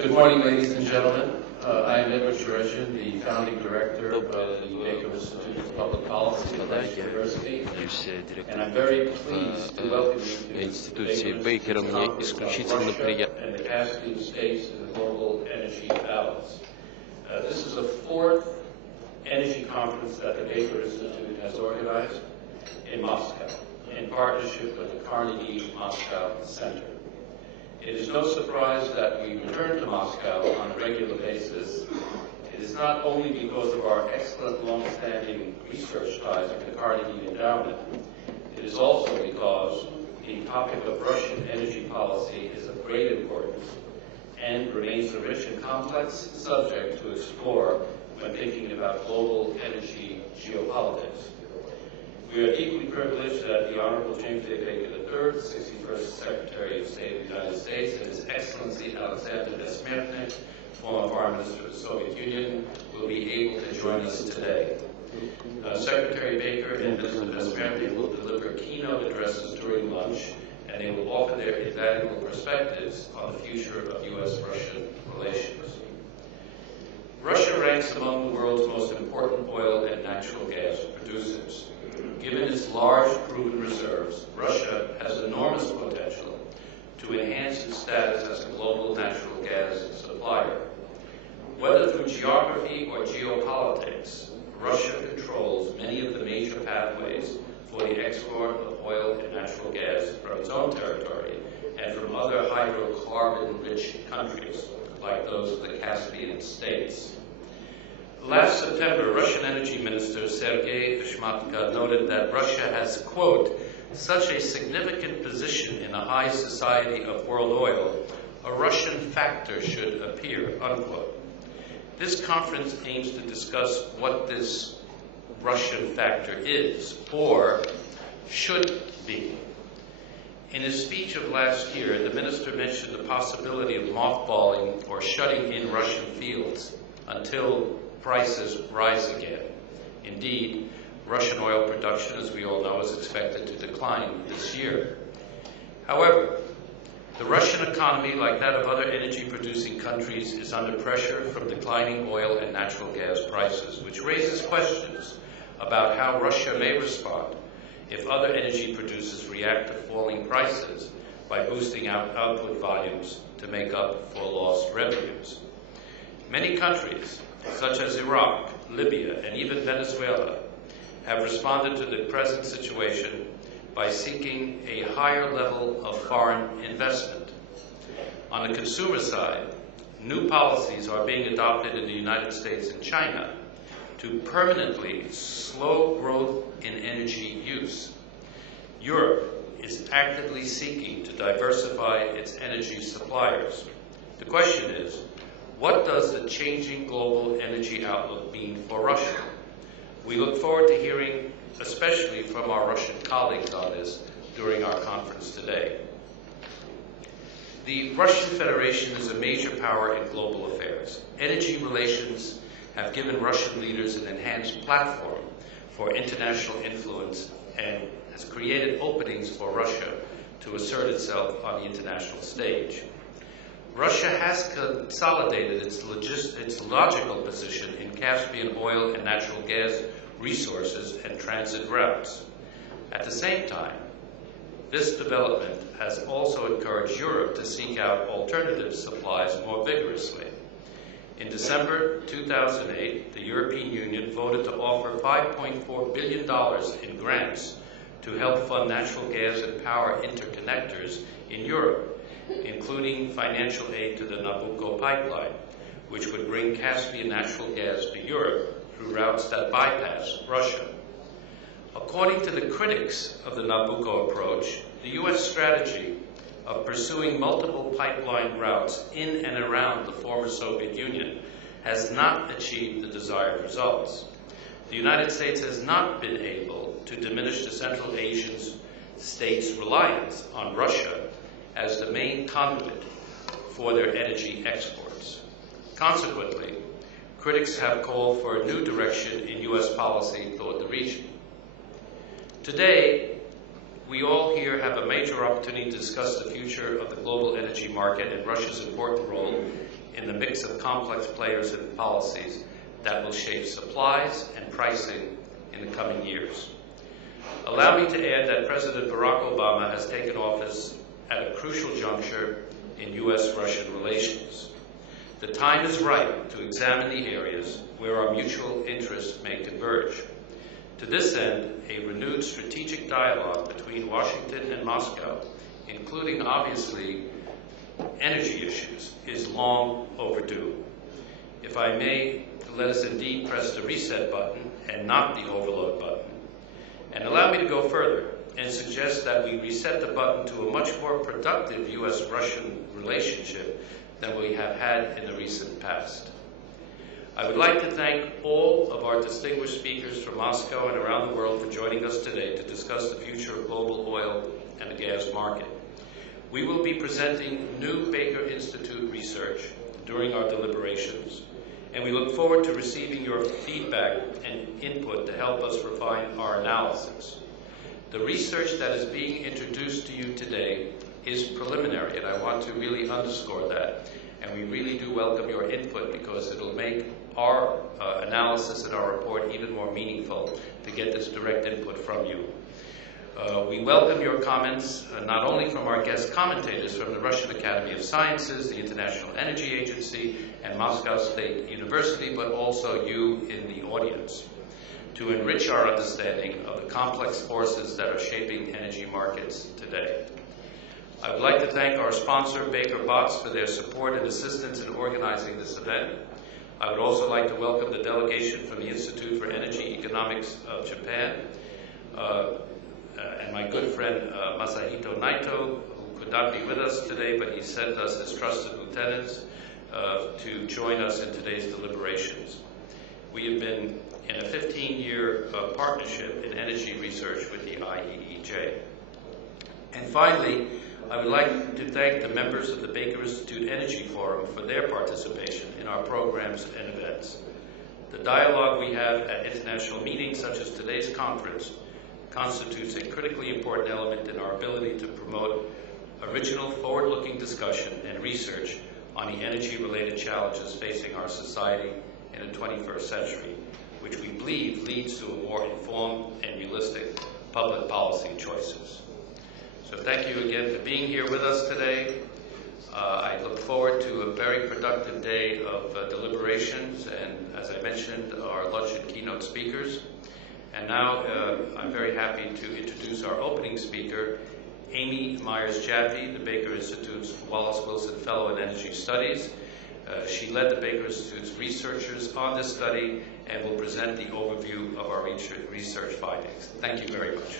Good morning, ladies and gentlemen. I am Edward Shureshin, the founding director of the Baker Institute of Public Policy at Rice University, and I'm very pleased to welcome you to the институции Baker Бейкера мне Institute's исключительно Russia приятно. and the Caspian states in the global energy balance. This is the fourth energy conference that the Baker Institute has organized in Moscow, in partnership with the Carnegie Moscow Center. It is no surprise that we return to Moscow on a regular basis. It is not only because of our excellent long-standing research ties with the Carnegie Endowment. It is also because the topic of Russian energy policy is of great importance and remains a rich and complex subject to explore when thinking about global energy geopolitics. We are deeply privileged that the Honorable James A. Baker III, 61st Secretary of State of the United States, and His Excellency Alexander Desmyrtny, former Foreign Minister of the Soviet Union, will be able to join us today. Secretary Baker and Minister Desmyrtny will deliver keynote addresses during lunch, and they will offer their invaluable perspectives on the future of U.S.-Russian relations. Russia ranks among the world's most important oil and natural gas producers. Given its large proven reserves, Russia has enormous potential to enhance its status as a global natural gas supplier. Whether through geography or geopolitics, Russia controls many of the major pathways for the export of oil and natural gas from its own territory and from other hydrocarbon-rich countries, like those of the Caspian states. Last September, Russian Energy Minister Sergei Shmatka noted that Russia has, quote, such a significant position in the high society of world oil, a Russian factor should appear, unquote. This conference aims to discuss what this Russian factor is, or should be. In his speech of last year, the minister mentioned the possibility of mothballing or shutting in Russian fields until prices rise again. Indeed, Russian oil production, as we all know, is expected to decline this year. However, the Russian economy, like that of other energy-producing countries, is under pressure from declining oil and natural gas prices, which raises questions about how Russia may respond if other energy producers react to falling prices by boosting out output volumes to make up for lost revenues. Many countries, such as Iraq, Libya, and even Venezuela, have responded to the present situation by seeking a higher level of foreign investment. On the consumer side, new policies are being adopted in the United States and China to permanently slow growth in energy use. Europe is actively seeking to diversify its energy suppliers. The question is, what does the changing global energy outlook mean for Russia? We look forward to hearing, especially from our Russian colleagues on this, during our conference today. The Russian Federation is a major power in global affairs. Energy relations have given Russian leaders an enhanced platform for international influence and has created openings for Russia to assert itself on the international stage. Russia has consolidated its logical position in Caspian oil and natural gas resources and transit routes. At the same time, this development has also encouraged Europe to seek out alternative supplies more vigorously. In December 2008, the European Union voted to offer $5.4 billion in grants to help fund natural gas and power interconnectors in Europe, including financial aid to the Nabucco pipeline, which would bring Caspian natural gas to Europe through routes that bypass Russia. According to the critics of the Nabucco approach, the U.S. strategy of pursuing multiple pipeline routes in and around the former Soviet Union has not achieved the desired results. The United States has not been able to diminish the Central Asian states' reliance on Russia as the main conduit for their energy exports. Consequently, critics have called for a new direction in U.S. policy toward the region. Today, we all here have a major opportunity to discuss the future of the global energy market and Russia's important role in the mix of complex players and policies that will shape supplies and pricing in the coming years. Allow me to add that President Barack Obama has taken office at a crucial juncture in U.S.-Russian relations. The time is right to examine the areas where our mutual interests may converge. To this end, a renewed strategic dialogue between Washington and Moscow, including, obviously, energy issues, is long overdue. If I may, let us indeed press the reset button and not the overload button. And allow me to go further and suggest that we reset the button to a much more productive U.S.-Russian relationship than we have had in the recent past. I would like to thank all of our distinguished speakers from Moscow and around the world for joining us today to discuss the future of global oil and the gas market. We will be presenting new Baker Institute research during our deliberations, and we look forward to receiving your feedback and input to help us refine our analysis. The research that is being introduced to you today is preliminary, and I want to really underscore that. And we really do welcome your input because it'll make our analysis and our report even more meaningful to get this direct input from you. We welcome your comments, not only from our guest commentators from the Russian Academy of Sciences, the International Energy Agency, and Moscow State University, but also you in the audience, to enrich our understanding of the complex forces that are shaping energy markets today. I would like to thank our sponsor, Baker Botts, for their support and assistance in organizing this event. I would also like to welcome the delegation from the Institute for Energy Economics of Japan, and my good friend Masahito Naito, who could not be with us today, but he sent us his trusted lieutenants to join us in today's deliberations. We have been in a 15-year partnership in energy research with the IEEJ. And finally, I would like to thank the members of the Baker Institute Energy Forum for their participation in our programs and events. The dialogue we have at international meetings such as today's conference constitutes a critically important element in our ability to promote original, forward-looking discussion and research on the energy-related challenges facing our society in the 21st century, which we believe leads to a more informed and realistic public policy choices. So thank you again for being here with us today. I look forward to a very productive day of deliberations and, as I mentioned, our lunch and keynote speakers. And now I'm very happy to introduce our opening speaker, Amy Myers-Jaffe, the Baker Institute's Wallace Wilson Fellow in Energy Studies. She led the Baker Institute's researchers on this study and will present the overview of our research findings. Thank you very much.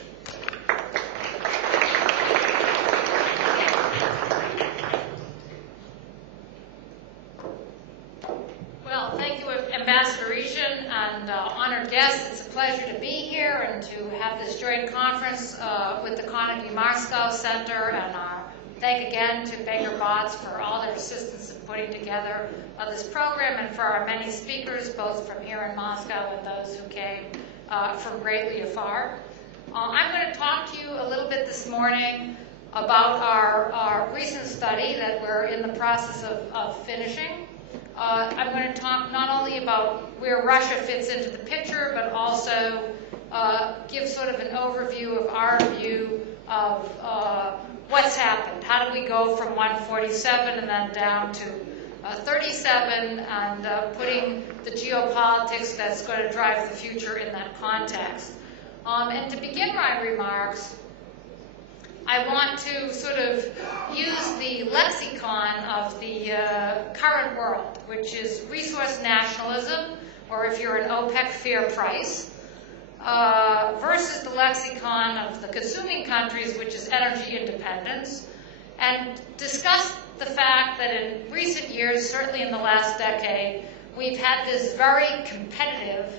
Well, thank you, Ambassador Ishin, and honored guests. It's a pleasure to be here and to have this joint conference with the Carnegie Moscow Center, and thank again to Baker Botts for all their assistance in putting together this program, and for our many speakers, both from here in Moscow and those who came from greatly afar. I'm going to talk to you a little bit this morning about our recent study that we're in the process of finishing. I'm going to talk not only about where Russia fits into the picture, but also give sort of an overview of our view of what's happened. How do we go from 147 and then down to 37, and putting the geopolitics that's going to drive the future in that context. And to begin my remarks, I want to sort of use the lexicon of the current world, which is resource nationalism, or if you're an OPEC, fair price, versus the lexicon of the consuming countries, which is energy independence, and discuss the fact that in recent years, certainly in the last decade, we've had this very competitive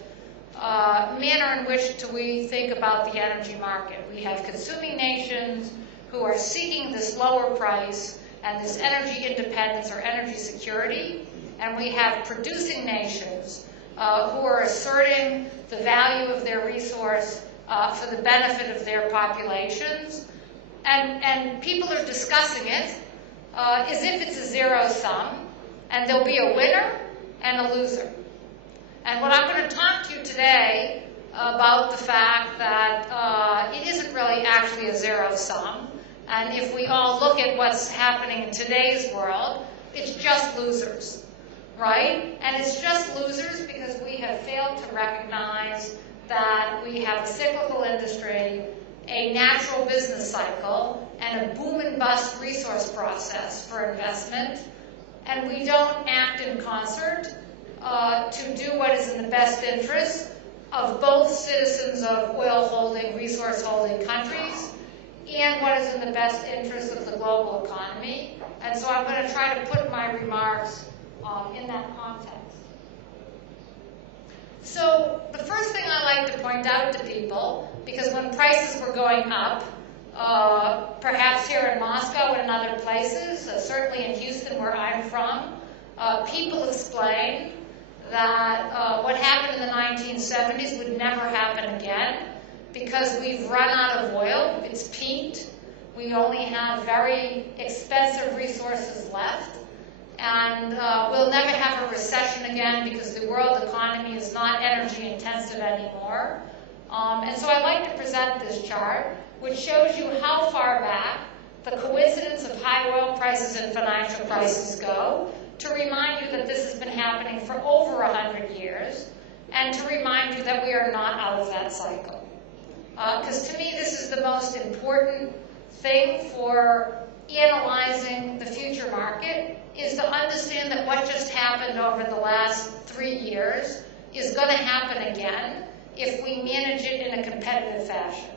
manner in which we think about the energy market. We have consuming nations who are seeking this lower price and this energy independence or energy security, and we have producing nations who are asserting the value of their resource for the benefit of their populations, and people are discussing it as if it's a zero sum, And there'll be a winner and a loser. And what I'm going to talk to you today about the fact that it isn't really actually a zero sum. And if we all look at what's happening in today's world, it's just losers, right? And it's just losers because we have failed to recognize that we have a cyclical industry, a natural business cycle, and a boom and bust resource process for investment. And we don't act in concert to do what is in the best interest of both citizens of oil-holding, resource-holding countries, and what is in the best interest of the global economy. And so I'm going to try to put my remarks in that context. So the first thing I like to point out to people, because when prices were going up, perhaps here in Moscow and in other places, certainly in Houston where I'm from, people explain that what happened in the 1970s would never happen again because we've run out of oil, it's peaked, we only have very expensive resources left, and we'll never have a recession again because the world economy is not energy intensive anymore. And so I like to present this chart, which shows you how far back the coincidence of high oil prices and financial crises go, to remind you that this has been happening for over 100 years, and to remind you that we are not out of that cycle. Because to me, this is the most important thing for analyzing the future market, is to understand that what just happened over the last 3 years is going to happen again if we manage it in a competitive fashion.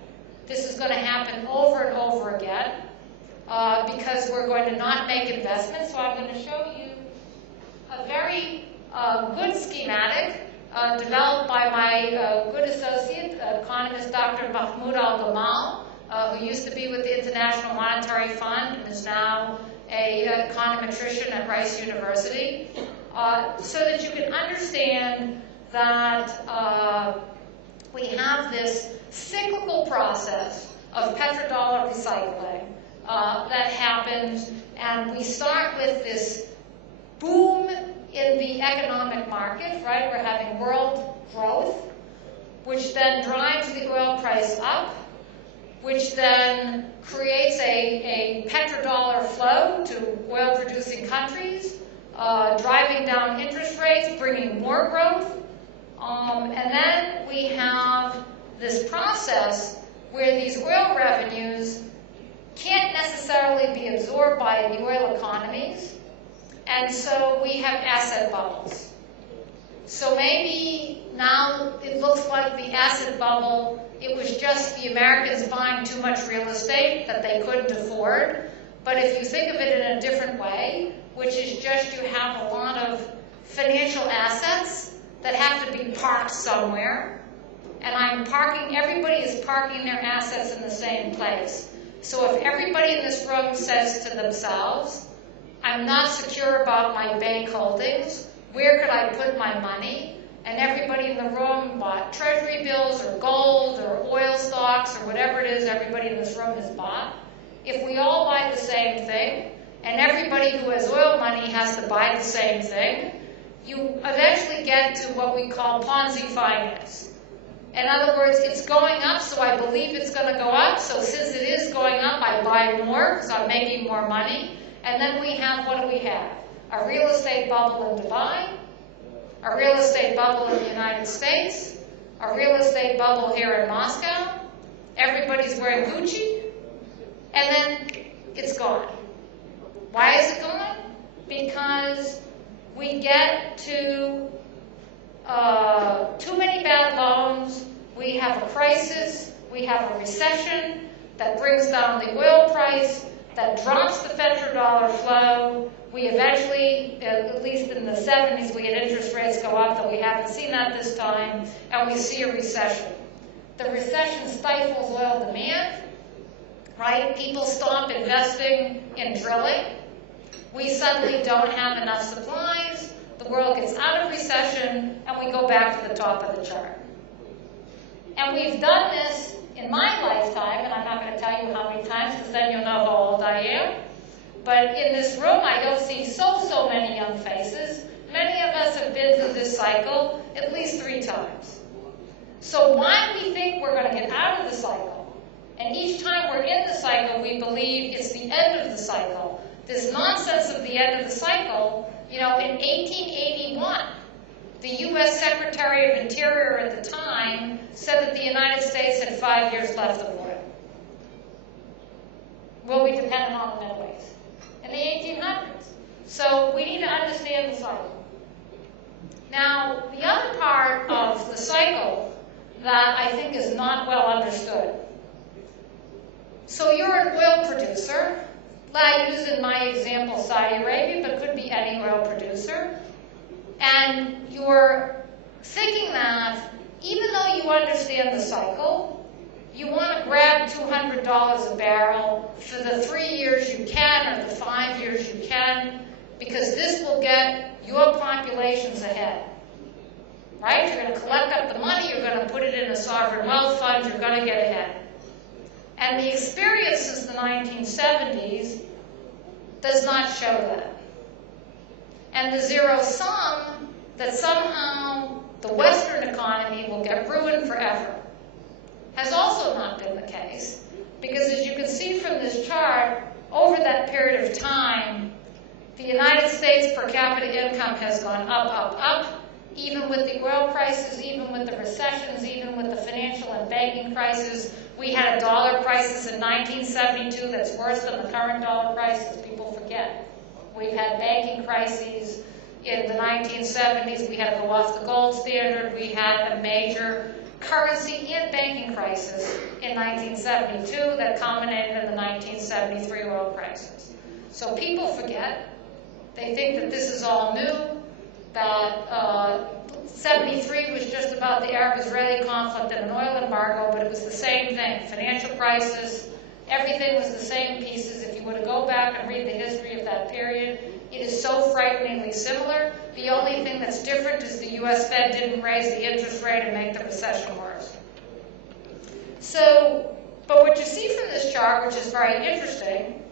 This is going to happen over and over again because we're going to not make investments. So I'm going to show you a very good schematic developed by my good associate, economist Dr. Mahmoud Al-Gamal, who used to be with the International Monetary Fund and is now an econometrician at Rice University, so that you can understand that we have this cyclical process of petrodollar recycling that happens, and we start with this boom in the economic market, right? We're having world growth, which then drives the oil price up, which then creates a petrodollar flow to oil-producing countries, driving down interest rates, bringing more growth. And then we have this process where these oil revenues can't necessarily be absorbed by the oil economies, and so we have asset bubbles. So maybe now it looks like the asset bubble, it was just the Americans buying too much real estate that they couldn't afford. But if you think of it in a different way, which is just you have a lot of financial assets that have to be parked somewhere, and everybody is parking their assets in the same place. So if everybody in this room says to themselves, I'm not secure about my bank holdings, where could I put my money? And everybody in the room bought treasury bills or gold or oil stocks or whatever it is everybody in this room has bought. If we all buy the same thing, and everybody who has oil money has to buy the same thing, you eventually get to what we call Ponzi finance. In other words, it's going up, so I believe it's going to go up. So since it is going up, I buy more because I'm making more money. And then we have, what do we have? A real estate bubble in Dubai, a real estate bubble in the United States, a real estate bubble here in Moscow. Everybody's wearing Gucci, and then it's gone. Why is it gone? Because we get to too many bad loans, we have a crisis, we have a recession that brings down the oil price, that drops the petrodollar flow. We eventually, at least in the 70s, we had interest rates go up, though we haven't seen that this time, and we see a recession. The recession stifles oil demand, right? People stop investing in drilling. We suddenly don't have enough supplies. The world gets out of recession, and we go back to the top of the chart. And we've done this in my lifetime, and I'm not going to tell you how many times, because then you'll know how old I am. But in this room, I don't see so many young faces. Many of us have been through this cycle at least 3 times. So why we think we're going to get out of the cycle, and each time we're in the cycle, we believe it's the end of the cycle. This nonsense of the end of the cycle, you know, in 1881, the U.S. Secretary of Interior at the time said that the United States had 5 years left of oil. Will be dependent on the Middle East in the 1800s. So we need to understand the cycle. Now, the other part of the cycle that I think is not well understood. So you're an oil producer. I use in my example Saudi Arabia, but could be any oil producer. And you're thinking that even though you understand the cycle, you want to grab $200 a barrel for the 3 years you can or the 5 years you can, because this will get your populations ahead. Right? You're going to collect up the money, you're going to put it in a sovereign wealth fund, you're going to get ahead. And the experience since the 1970s does not show that. And the zero sum that somehow the Western economy will get ruined forever has also not been the case. Because as you can see from this chart, over that period of time, the United States per capita income has gone up, even with the oil crisis, even with the recessions, even with the financial and banking crisis. We had a dollar crisis in 1972 that's worse than the current dollar crisis. People forget. We've had banking crises in the 1970s. We had to go off the gold standard. We had a major currency and banking crisis in 1972 that culminated in the 1973 oil crisis. So people forget. They think that this is all new, that 73 was just about the Arab-Israeli conflict and an oil embargo, but it was the same thing. Financial crisis, everything was the same pieces. If you were to go back and read the history of that period, it is so frighteningly similar. The only thing that's different is the U.S. Fed didn't raise the interest rate and make the recession worse. So, but what you see from this chart, which is very interesting,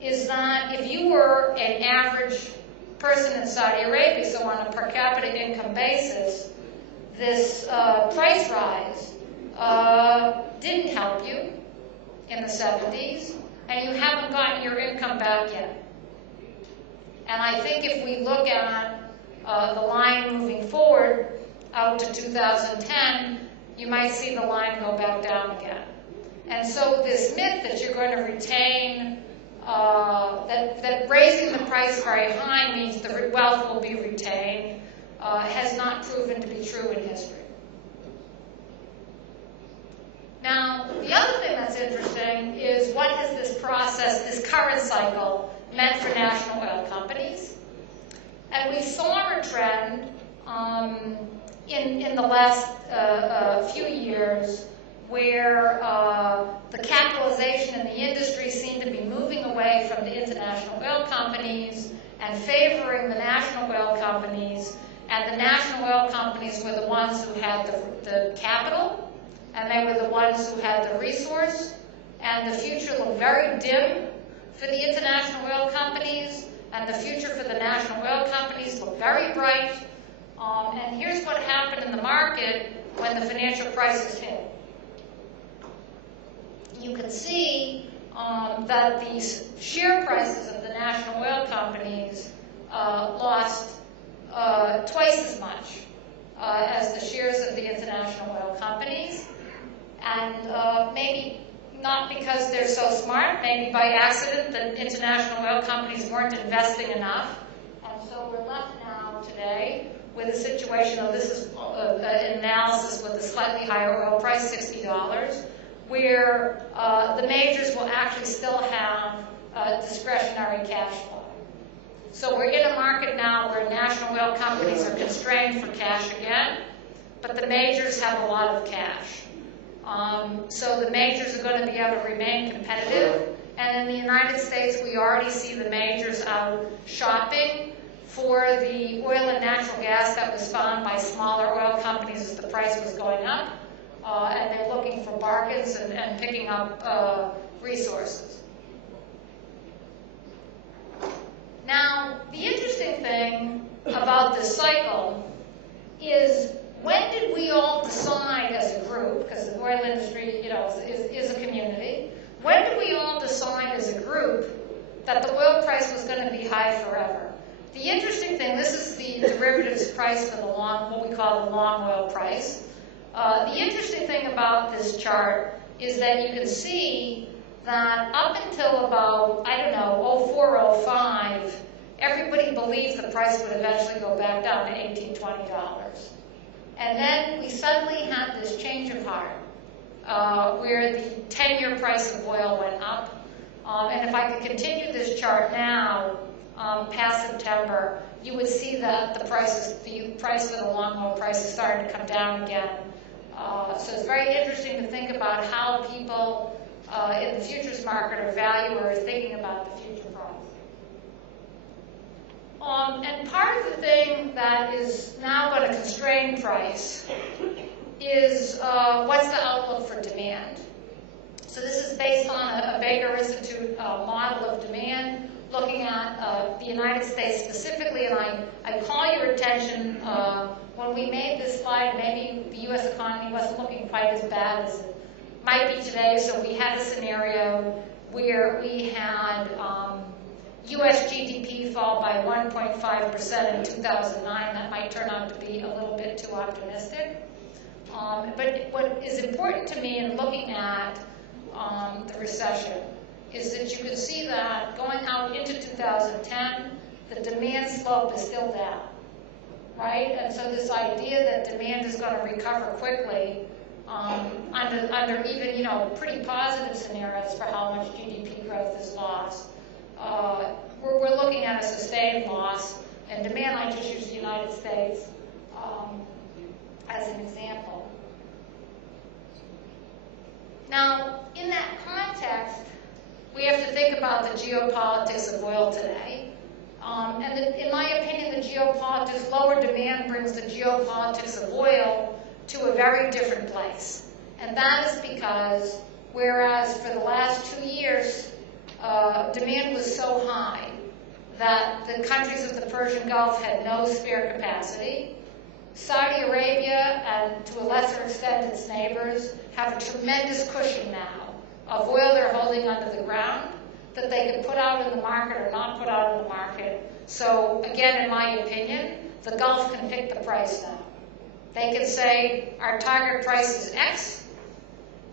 is that if you were an average person in Saudi Arabia, so on a per capita income basis, this price rise didn't help you in the 70s, and you haven't gotten your income back yet. And I think if we look at the line moving forward out to 2010, you might see the line go back down again. And so this myth that you're going to retain, that raising the price very high means the wealth will be retained, has not proven to be true in history. Now, the other thing that's interesting is what has this process, this current cycle, meant for national oil companies. And we saw a trend in the last few years where the capitalization in the industry seemed to be moving away from the international oil companies and favoring the national oil companies. And the national oil companies were the ones who had the capital, and they were the ones who had the resource. And the future looked very dim for the international oil companies, and the future for the national oil companies looked very bright. And here's what happened in the market when the financial crisis hit. You can see that these share prices of the national oil companies lost twice as much as the shares of the international oil companies. And maybe not because they're so smart, maybe by accident that international oil companies weren't investing enough. And so we're left now today with a situation, this is an analysis with a slightly higher oil price, $60, where the majors will actually still have discretionary cash flow. So we're in a market now where national oil companies are constrained for cash again, but the majors have a lot of cash. So the majors are going to be able to remain competitive. And in the United States, we already see the majors out shopping for the oil and natural gas that was found by smaller oil companies as the price was going up. And they're looking for bargains and picking up resources. this cycle is, when did we all decide as a group, because the oil industry, is a community, when did we all decide as a group that the oil price was going to be high forever? The interesting thing, this is the derivatives price for the what we call the long oil price. The interesting thing about this chart is that you can see that up until about, I don't know, 04, 05, everybody believed the price would eventually go back down to $18, $20. And then we suddenly had this change of heart, where the 10-year price of oil went up. And if I could continue this chart now, past September, you would see that the price for the long oil price is starting to come down again. So it's very interesting to think about how people in the futures market or valuers are thinking about the future price. And part of the thing that is now going to constrain price is what's the outlook for demand. So this is based on a Baker Institute model of demand, looking at the United States specifically, and I call your attention, when we made this slide, maybe the U.S. economy wasn't looking quite as bad as it might be today, so we had a scenario where we had U.S. GDP fall by 1.5% in 2009. That might turn out to be a little bit too optimistic. But what is important to me in looking at the recession is that you can see that going out into 2010, the demand slope is still down, right? And so this idea that demand is going to recover quickly under even, pretty positive scenarios for how much GDP growth is lost, we're looking at a sustained loss. And demand, I just use the United States as an example. Now, in that context, we have to think about the geopolitics of oil today. In my opinion, the geopolitics, lower demand brings the geopolitics of oil to a very different place. And that is because, whereas for the last 2 years, demand was so high that the countries of the Persian Gulf had no spare capacity, Saudi Arabia, and to a lesser extent its neighbors, have a tremendous cushion now of oil they're holding under the ground that they can put out in the market or not put out in the market. So again, in my opinion, the Gulf can pick the price now. They can say, our target price is X,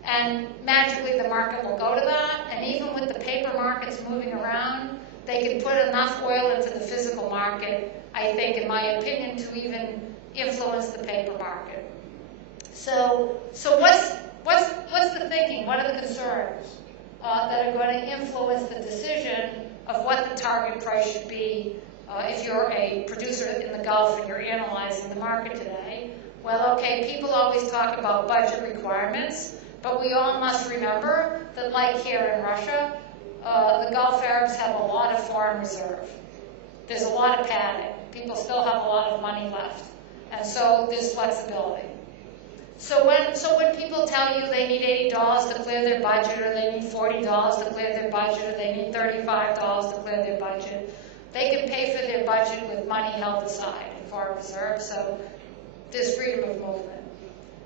and magically the market will go to that. And even with the paper markets moving around, they can put enough oil into the physical market, I think, in my opinion, to even influence the paper market. So what's the thinking? What are the concerns that are going to influence the decision of what the target price should be if you're a producer in the Gulf and you're analyzing the market today? Well, okay, people always talk about budget requirements, but we all must remember that, like here in Russia, the Gulf Arabs have a lot of foreign reserve. There's a lot of padding. People still have a lot of money left. And so there's flexibility. So when people tell you they need $80 to clear their budget, or they need $40 to clear their budget, or they need $35 to clear their budget, they can pay for their budget with money held aside in foreign reserve, so there's freedom of movement.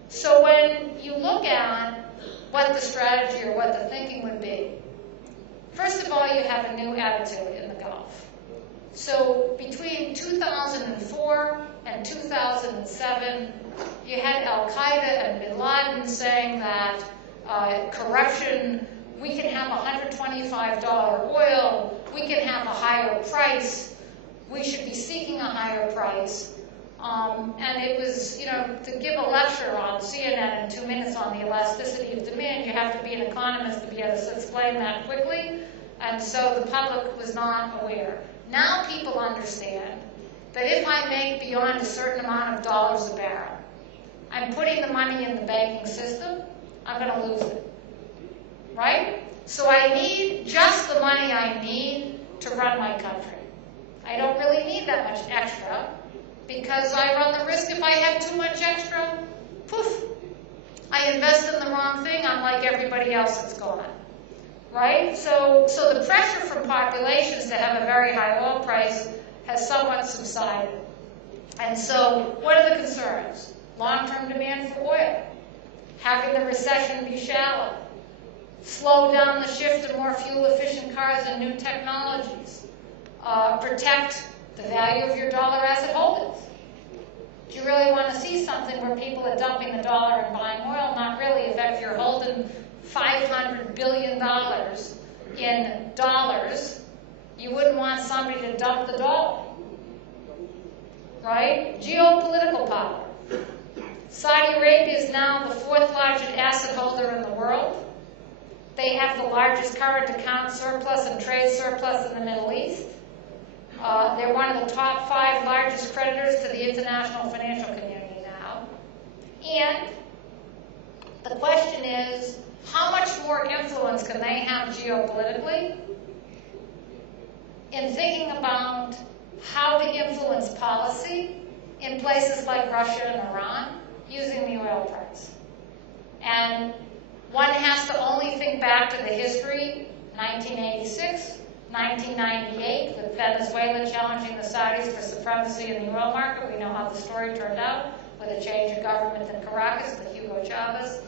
So when you look at what the strategy or what the thinking would be, first of all, you have a new attitude in the Gulf. So between 2004 and 2007, you had Al-Qaeda and bin Laden saying that corruption, we can have $125 oil, we can have a higher price, we should be seeking a higher price. And it was, to give a lecture on CNN in 2 minutes on the elasticity of demand, you have to be an economist to be able to explain that quickly. And so the public was not aware. Now people understand that if I make beyond a certain amount of dollars a barrel, I'm putting the money in the banking system, I'm going to lose it, right? So I need just the money I need to run my country. I don't really need that much extra, because I run the risk if I have too much extra, poof, I invest in the wrong thing, unlike everybody else that's gone, right? So the pressure from populations to have a very high oil price has somewhat subsided. And so what are the concerns? Long-term demand for oil, having the recession be shallow, slow down the shift to more fuel-efficient cars and new technologies, protect the value of your dollar asset holdings. Do you really want to see something where people are dumping the dollar and buying oil? Not really. If you're holding $500 billion in dollars, you wouldn't want somebody to dump the dollar, right? Geopolitical power. Saudi Arabia is now the 4th largest asset holder in the world. They have the largest current account surplus and trade surplus in the Middle East. They're one of the top 5 largest creditors to the international financial community now. And the question is, how much more influence can they have geopolitically in thinking about how to influence policy in places like Russia and Iran using the oil price? And one has to only think back to the history, 1986, 1998, with Venezuela challenging the Saudis for supremacy in the oil market. We know how the story turned out with a change of government in Caracas with Hugo Chavez,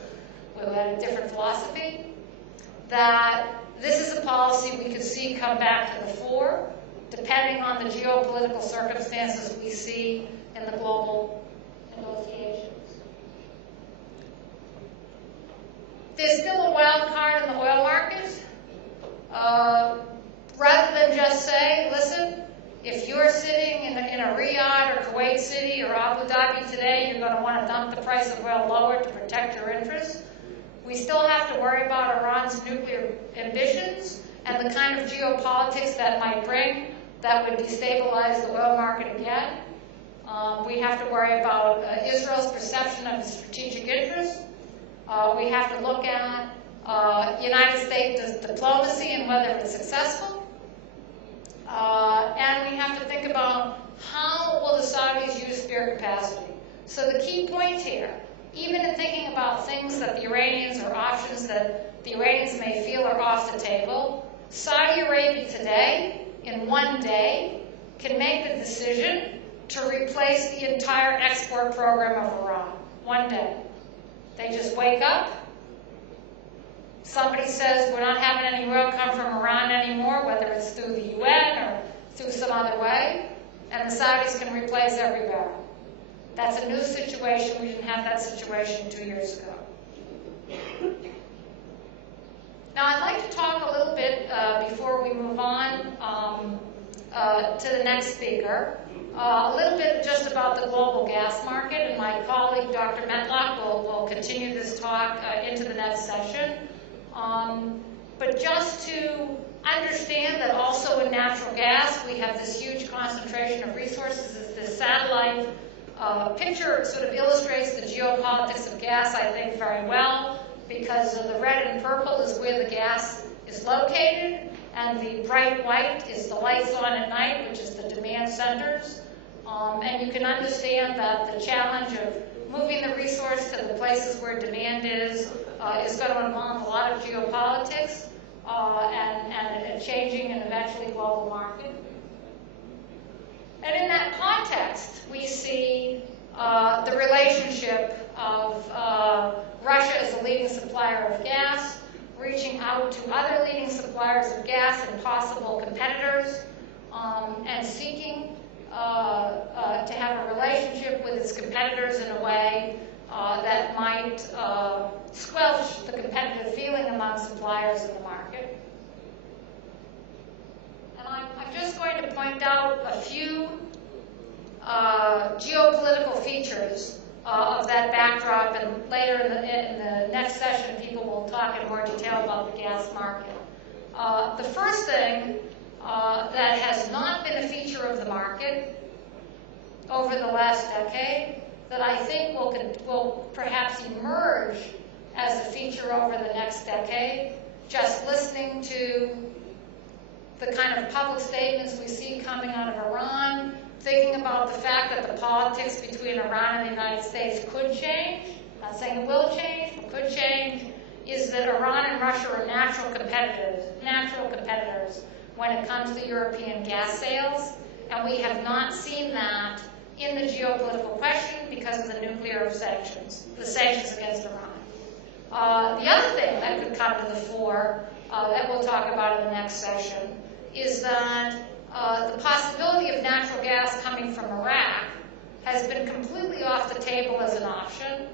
who had a different philosophy. That this is a policy we could see come back to the fore, depending on the geopolitical circumstances we see in the global negotiations. There's still a wild card in the oil market. Rather than just say, listen, if you're sitting in a Riyadh or Kuwait City or Abu Dhabi today, you're going to want to dump the price of oil lower to protect your interests. We still have to worry about Iran's nuclear ambitions and the kind of geopolitics that might bring that would destabilize the oil market again. We have to worry about Israel's perception of its strategic interests. We have to look at United States diplomacy and whether it's successful. And we have to think about how will the Saudis use spare capacity. So the key point here, even in thinking about things that the Iranians or options that the Iranians may feel are off the table, Saudi Arabia today, in one day, can make the decision to replace the entire export program of Iran. One day. They just wake up. Somebody says, we're not having any oil come from Iran anymore, whether it's through the UN or through some other way, and the Saudis can replace every barrel. That's a new situation. We didn't have that situation 2 years ago. Now, I'd like to talk a little bit, before we move on to the next speaker, a little bit just about the global gas market, and my colleague, Dr. Metlock, will continue this talk into the next session. But just to understand that also in natural gas, we have this huge concentration of resources. This satellite picture sort of illustrates the geopolitics of gas, I think, very well, because the red and purple is where the gas is located, and the bright white is the lights on at night, which is the demand centers. And you can understand that the challenge of moving the resource to the places where demand is going to involve a lot of geopolitics and a changing and eventually global market. And in that context, we see the relationship of Russia as a leading supplier of gas, reaching out to other leading suppliers of gas and possible competitors, and seeking to have a relationship with its competitors in a way that might squelch the competitive feeling among suppliers in the market. And I'm just going to point out a few geopolitical features of that backdrop, and later in the next session, people will talk in more detail about the gas market. The first thing that has not been a feature of the market over the last decade, that I think will perhaps emerge as a feature over the next decade, just listening to the kind of public statements we see coming out of Iran, thinking about the fact that the politics between Iran and the United States could change, not saying it will change, but could change, is that Iran and Russia are natural competitors when it comes to European gas sales, and we have not seen that in the geopolitical question because of the nuclear sanctions, the sanctions against Iran. The other thing that could come to the fore that we'll talk about in the next session is that the possibility of natural gas coming from Iraq has been completely off the table as an option.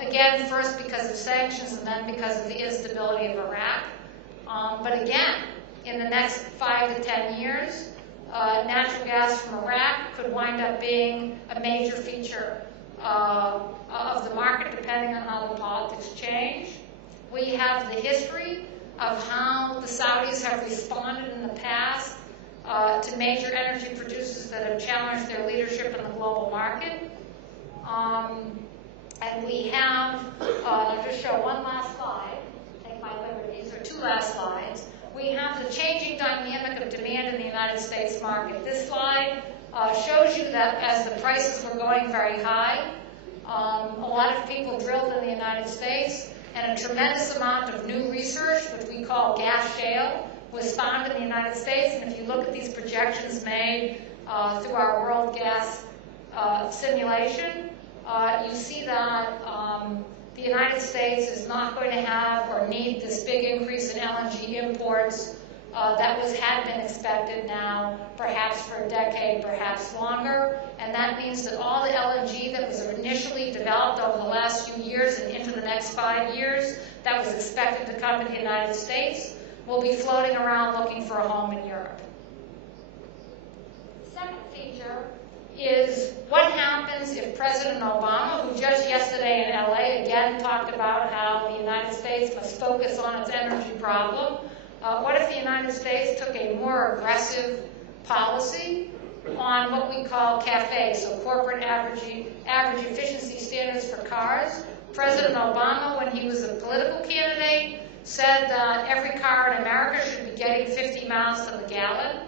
Again, first because of sanctions and then because of the instability of Iraq. But again, in the next 5 to 10 years, natural gas from Iraq could wind up being a major feature of the market, depending on how the politics change. We have the history of how the Saudis have responded in the past to major energy producers that have challenged their leadership in the global market. And we have, I'll just show one last slide, take my liberties, or two last slides. We have the changing dynamic of demand in the United States market. This slide shows you that as the prices were going very high, a lot of people drilled in the United States, and a tremendous amount of new research, which we call gas shale, was found in the United States. And if you look at these projections made through our world gas simulation, you see that the United States is not going to have or need this big increase in LNG imports that had been expected now, perhaps for a decade, perhaps longer. And that means that all the LNG that was initially developed over the last few years and into the next 5 years that was expected to come to the United States will be floating around looking for a home in Europe. The second feature is what happens if President Obama, who just yesterday in LA again talked about how the United States must focus on its energy problem, what if the United States took a more aggressive policy on what we call CAFE, so corporate average efficiency standards for cars? President Obama, when he was a political candidate, said that every car in America should be getting 50 miles to the gallon.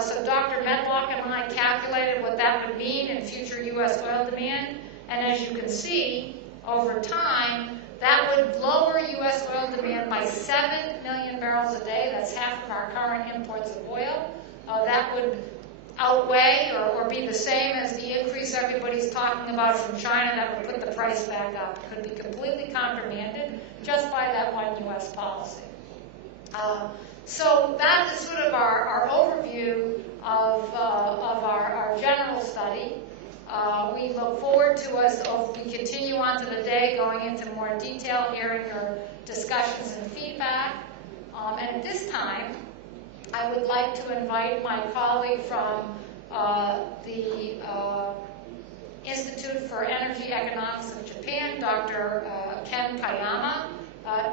So Dr. Medlock and I calculated what that would mean in future U.S. oil demand. And as you can see, over time, that would lower U.S. oil demand by 7 million barrels a day. That's half of our current imports of oil. That would outweigh or be the same as the increase everybody's talking about from China that would put the price back up. It could be completely countermanded just by that one U.S. policy. So that is sort of our overview of our general study. We look forward to as we continue on to the day going into more detail, hearing your discussions and feedback. And at this time, I would like to invite my colleague from the Institute for Energy Economics of Japan, Dr. Ken Kayama,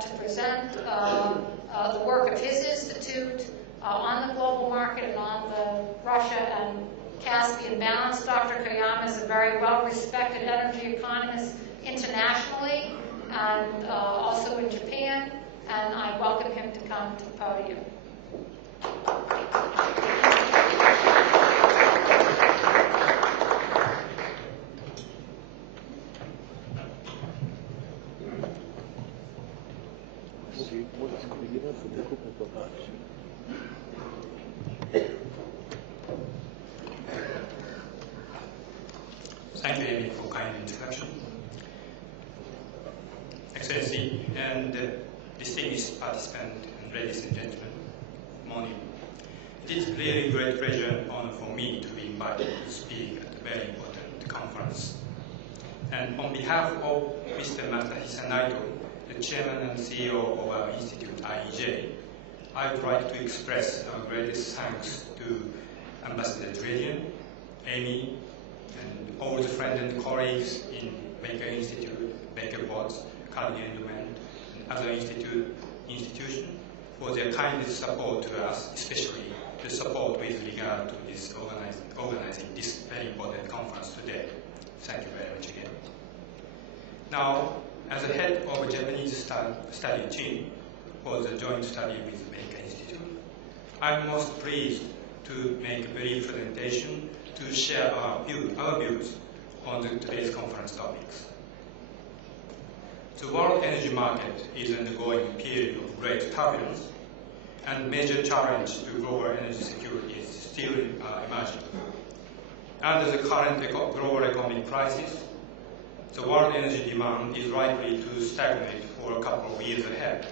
to present the work of his institute on the global market and on the Russia and Caspian balance. Dr. Kayama is a very well-respected energy economist internationally and also in Japan, and I welcome him to come to the podium. Thank you, Amy, for kind introduction. Excellency and distinguished participants, and ladies and gentlemen, good morning. It is really a great pleasure and honor for me to be invited to speak at a very important conference. And on behalf of Mr. Masahisa Naito, the Chairman and CEO of our institute, IEJ, I would like to express our greatest thanks to Ambassador Dredian, Amy, and all the friends and colleagues in Baker Institute, Baker Boards, Carnegie Endowment, and other institutions for their kind support to us, especially the support with regard to this organizing this very important conference today. Thank you very much again. Now, as the head of a Japanese study team for the joint study with the Baker Institute, I'm most pleased to make a brief presentation to share our views on today's conference topics. The world energy market is undergoing a period of great turbulence, and major challenge to global energy security is still emerging. Under the current global economic crisis, the world energy demand is likely to stagnate for a couple of years ahead.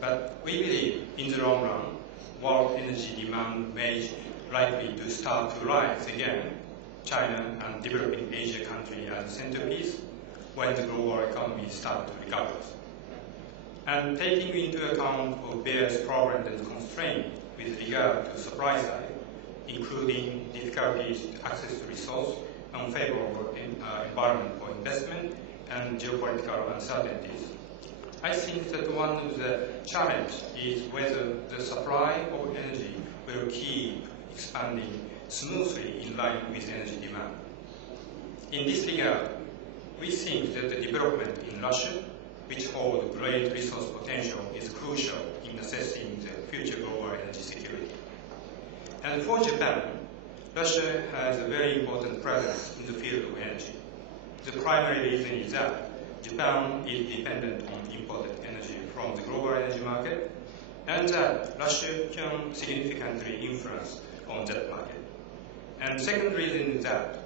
But we believe in the long run, world energy demand may likely to start to rise again, China and developing Asia countries as centerpiece when the global economy starts to recover. And taking into account of various problems and constraints with regard to supply side, including difficulties to access to resource, unfavorable environment for investment, and geopolitical uncertainties, I think that one of the challenges is whether the supply of energy will keep expanding smoothly in line with energy demand. In this regard, we think that the development in Russia, which holds great resource potential, is crucial in assessing the future global energy security. And for Japan, Russia has a very important presence in the field of energy. The primary reason is that Japan is dependent on imported energy from the global energy market, and that Russia can significantly influence on that market. And the second reason is that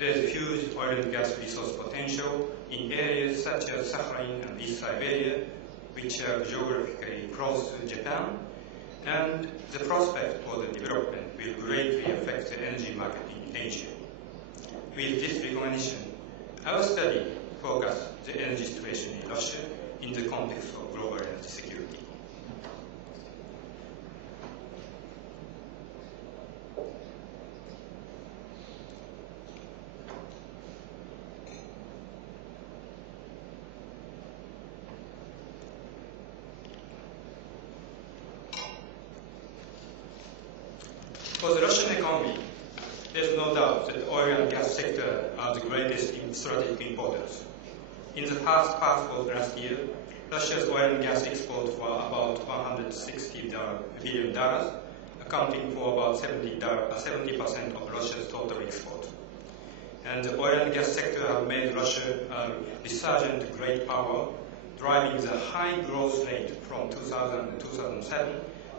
there is huge oil and gas resource potential in areas such as Sakhalin and East Siberia, which are geographically close to Japan, and the prospect for the development will greatly affect the energy market in Asia. With this recognition, our study focused the energy situation in Russia in the context of global energy security. For the Russian economy, there is no doubt that the oil and gas sector are the greatest in strategic importance. In the first half of last year, Russia's oil and gas exports were about $160 billion, accounting for about 70% of Russia's total export. And the oil and gas sector have made Russia a resurgent great power, driving the high growth rate from 2000 to 2007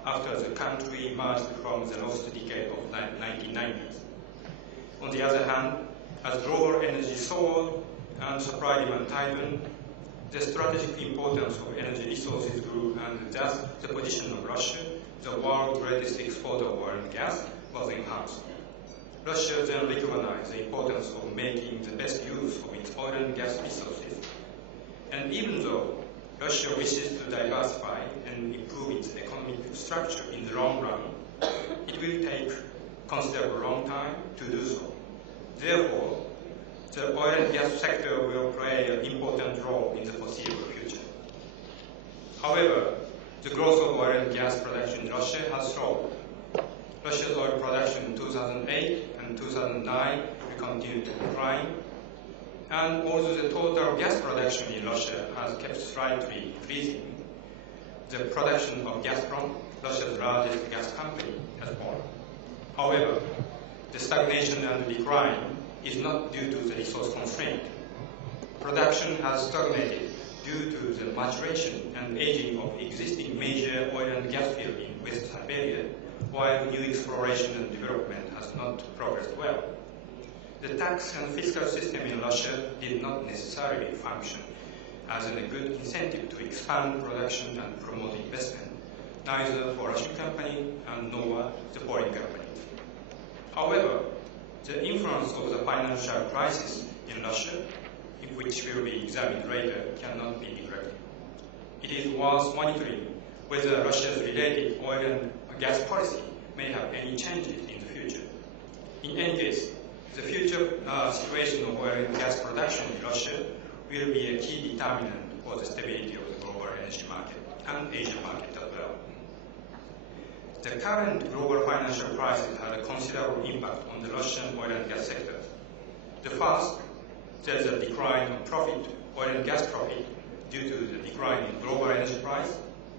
after the country emerged from the lost decade of 1990s. On the other hand, as global energy soared and supply-demand tightened, the strategic importance of energy resources grew, and thus the position of Russia, the world's greatest exporter of oil and gas, was enhanced. Russia then recognized the importance of making the best use of its oil and gas resources. And even though Russia wishes to diversify and improve its economic structure in the long run, it will take considerable long time to do so. Therefore, the oil and gas sector will play an important role in the foreseeable future. However, the growth of oil and gas production in Russia has slowed. Russia's oil production in 2008 and 2009 will continue to decline, and although the total gas production in Russia has kept slightly increasing, the production of Gazprom, Russia's largest gas company, has fallen. However, the stagnation and decline is not due to the resource constraint. Production has stagnated due to the maturation and aging of existing major oil and gas fields in West Siberia, while new exploration and development has not progressed well. The tax and fiscal system in Russia did not necessarily function as a good incentive to expand production and promote investment, neither for Russian companies and nor the foreign companies. However, the influence of the financial crisis in Russia, which will be examined later, cannot be neglected. It is worth monitoring whether Russia's related oil and gas policy may have any changes in the future. In any case, the future situation of oil and gas production in Russia will be a key determinant for the stability of the global energy market and Asian market as well. The current global financial crisis had a considerable impact on the Russian oil and gas sector. The first, there is a decline in profit, oil and gas profit, due to the decline in global energy price.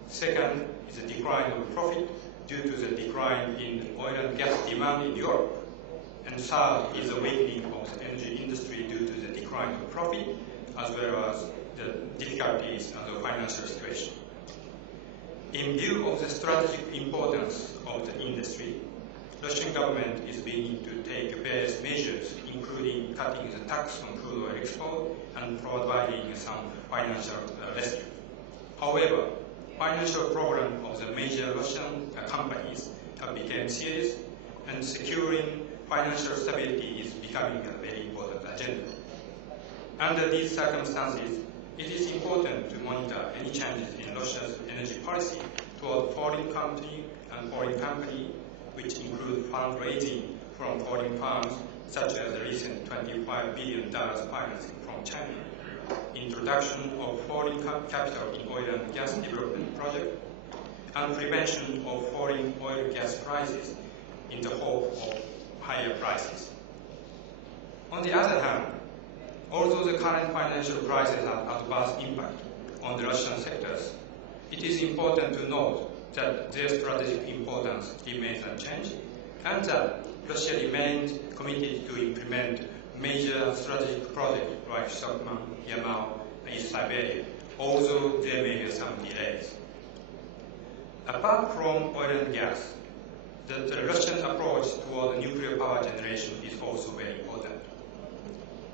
Second is a decline of profit due to the decline in oil and gas demand in Europe. And third is the weakening of the energy industry due to the decline of profit, as well as the difficulties and the financial situation. In view of the strategic importance of the industry, Russian government is beginning to take various measures, including cutting the tax on crude oil export and providing some financial rescue. However, financial problem of the major Russian companies have become serious, and securing financial stability is becoming a very important agenda. Under these circumstances, it is important to monitor any changes in Russia's energy policy toward foreign company and foreign company, which include fundraising from foreign firms, such as the recent $25 billion financing from China, introduction of foreign capital in oil and gas development projects, and prevention of foreign oil and gas prices in the hope of higher prices. On the other hand, although the current financial crisis has adverse impact on the Russian sectors, it is important to note that their strategic importance remains unchanged, and that Russia remains committed to implement major strategic projects like Stockman, Yamal, and East Siberia, although there may be some delays. Apart from oil and gas, the Russian approach toward nuclear power generation is also very important.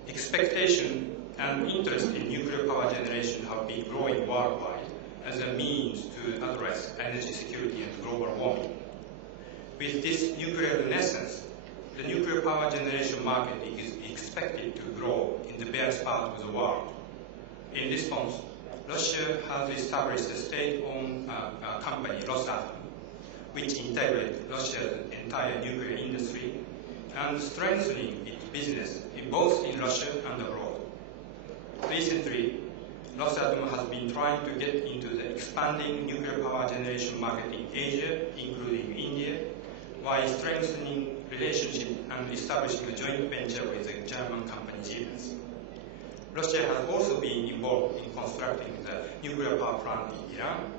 Expectation and interest in nuclear power generation have been growing worldwide as a means to address energy security and global warming. With this nuclear renaissance, the nuclear power generation market is expected to grow in the various parts of the world. In response, Russia has established a state-owned company, Rosatom, which integrates Russia's entire nuclear industry and strengthening its business both in Russia and abroad. Recently, Rosatom has been trying to get into the expanding nuclear power generation market in Asia, including India, while strengthening relationship and establishing a joint venture with the German company Siemens. Russia has also been involved in constructing the nuclear power plant in Iran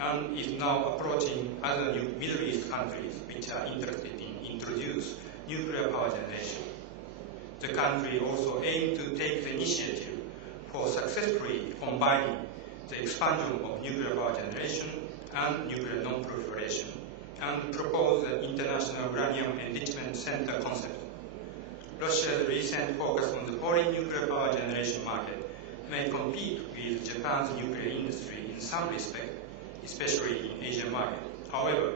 and is now approaching other Middle East countries which are interested in introduce nuclear power generation. The country also aims to take the initiative for successfully combining the expansion of nuclear power generation and nuclear non-proliferation, and propose the International Uranium Enrichment Center concept. Russia's recent focus on the foreign nuclear power generation market may compete with Japan's nuclear industry in some respect, especially in Asian market. However,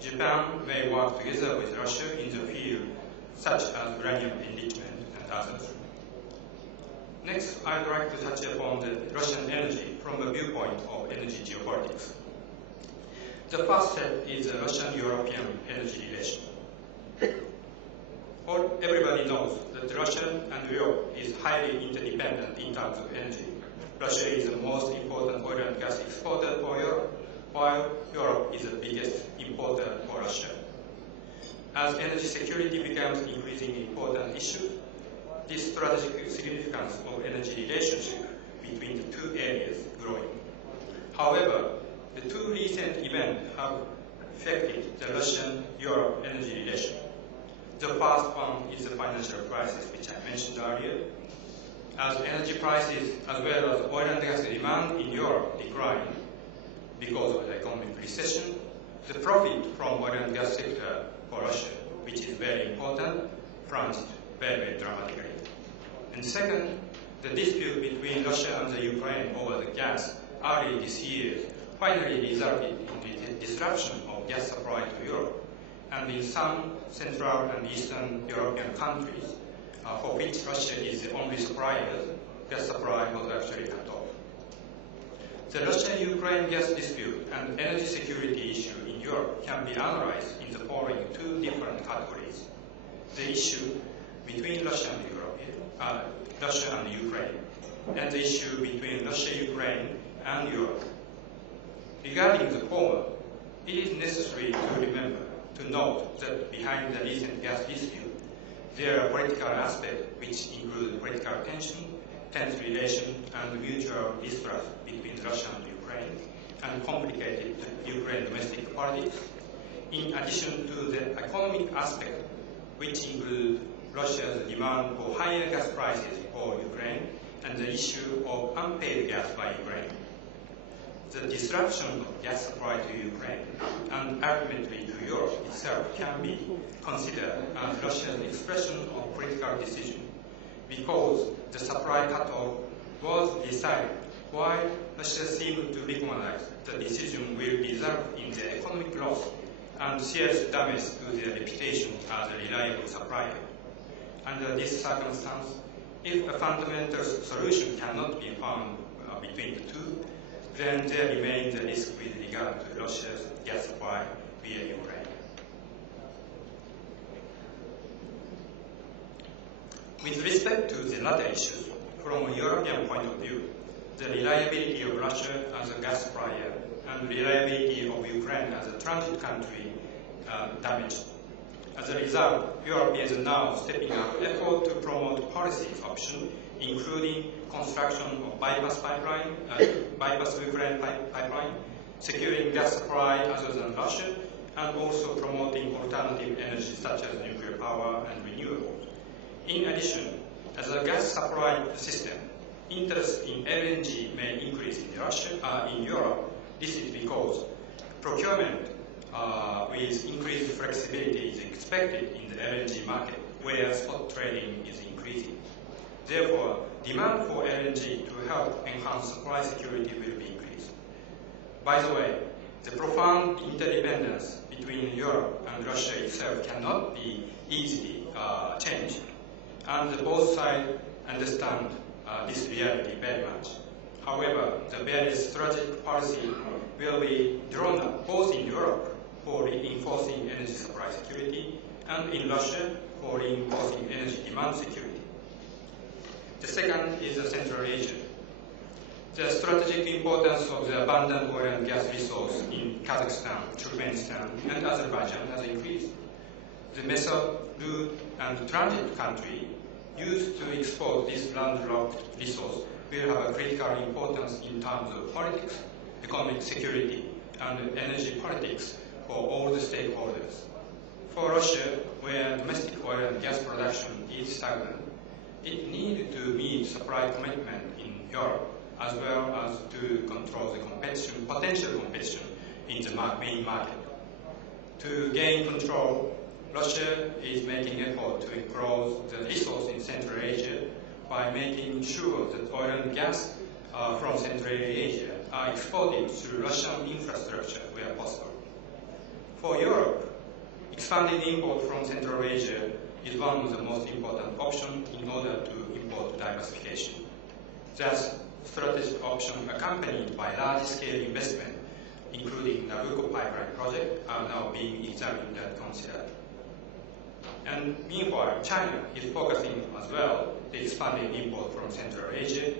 Japan may work together with Russia in the field such as uranium enrichment and others. Next, I'd like to touch upon the Russian energy from a viewpoint of energy geopolitics. The first step is the Russian-European energy relation. Everybody knows that Russia and Europe is highly interdependent in terms of energy. Russia is the most important oil and gas exporter for Europe, while Europe is the biggest importer for Russia. As energy security becomes an increasingly important issue, this strategic significance of energy relationship between the two areas is growing. However, the two recent events have affected the Russian-Europe energy relation. The first one is the financial crisis, which I mentioned earlier. As energy prices as well as oil and gas demand in Europe decline because of the economic recession, the profit from oil and gas sector for Russia, which is very important, plunged very dramatically. And second, the dispute between Russia and the Ukraine over the gas early this year finally resulted in the disruption of gas supply to Europe, and in some Central and Eastern European countries, for which Russia is the only supplier, gas supply was actually cut off. The Russia-Ukraine gas dispute and energy security issue in Europe can be analyzed in the following two different categories. The issue between Russia and Ukraine, and the issue between Russia, Ukraine, and Europe. Regarding the former, it is necessary to note that behind the recent gas dispute, there are political aspects which include political tension, tense relations, and mutual distrust between Russia and Ukraine, and complicated Ukraine domestic politics, in addition to the economic aspect, which include Russia's demand for higher gas prices for Ukraine and the issue of unpaid gas by Ukraine. the disruption of gas supply to Ukraine and ultimately to Europe itself can be considered as Russia's expression of political decision, because the supply cutoff was decided while Russia seemed to recognize the decision will result in the economic loss and serious damage to their reputation as a reliable supplier. Under this circumstance, if a fundamental solution cannot be found between the two, then there remains a risk with regard to Russia's gas supply via Ukraine. With respect to the latter issue, from a European point of view, the reliability of Russia as a gas supplier and reliability of Ukraine as a transit country damaged. As a result, Europe is now stepping up effort to promote policy options, including construction of bypass Ukraine pipeline, securing gas supply other than Russia, and also promoting alternative energy such as nuclear power and renewables. In addition, as a gas supply system, interest in LNG may increase in Europe. This is because procurement with increased flexibility is expected in the LNG market, where spot trading is increasing. Therefore, demand for LNG to help enhance supply security will be increased. By the way, the profound interdependence between Europe and Russia itself cannot be easily changed, and both sides understand this reality very much. However, the various strategic policy will be drawn up both in Europe for reinforcing energy supply security and in Russia for reinforcing energy demand security. The second is Central Asia. The strategic importance of the abundant oil and gas resource in Kazakhstan, Turkmenistan, and Azerbaijan has increased. The method, route, and transit country used to export this landlocked resource will have a critical importance in terms of politics, economic security, and energy politics for all the stakeholders. For Russia, where domestic oil and gas production is stagnant, it needed to meet supply commitment in Europe as well as to control the potential competition in the main market. To gain control, Russia is making effort to improve the resource in Central Asia by making sure that oil and gas from Central Asia are exported through Russian infrastructure where possible. For Europe, expanding import from Central Asia is one of the most important options in order to import diversification. Thus, strategic options accompanied by large-scale investment, including the Nabucco pipeline project, are now being examined and considered. And meanwhile, China is focusing as well the expanding import from Central Asia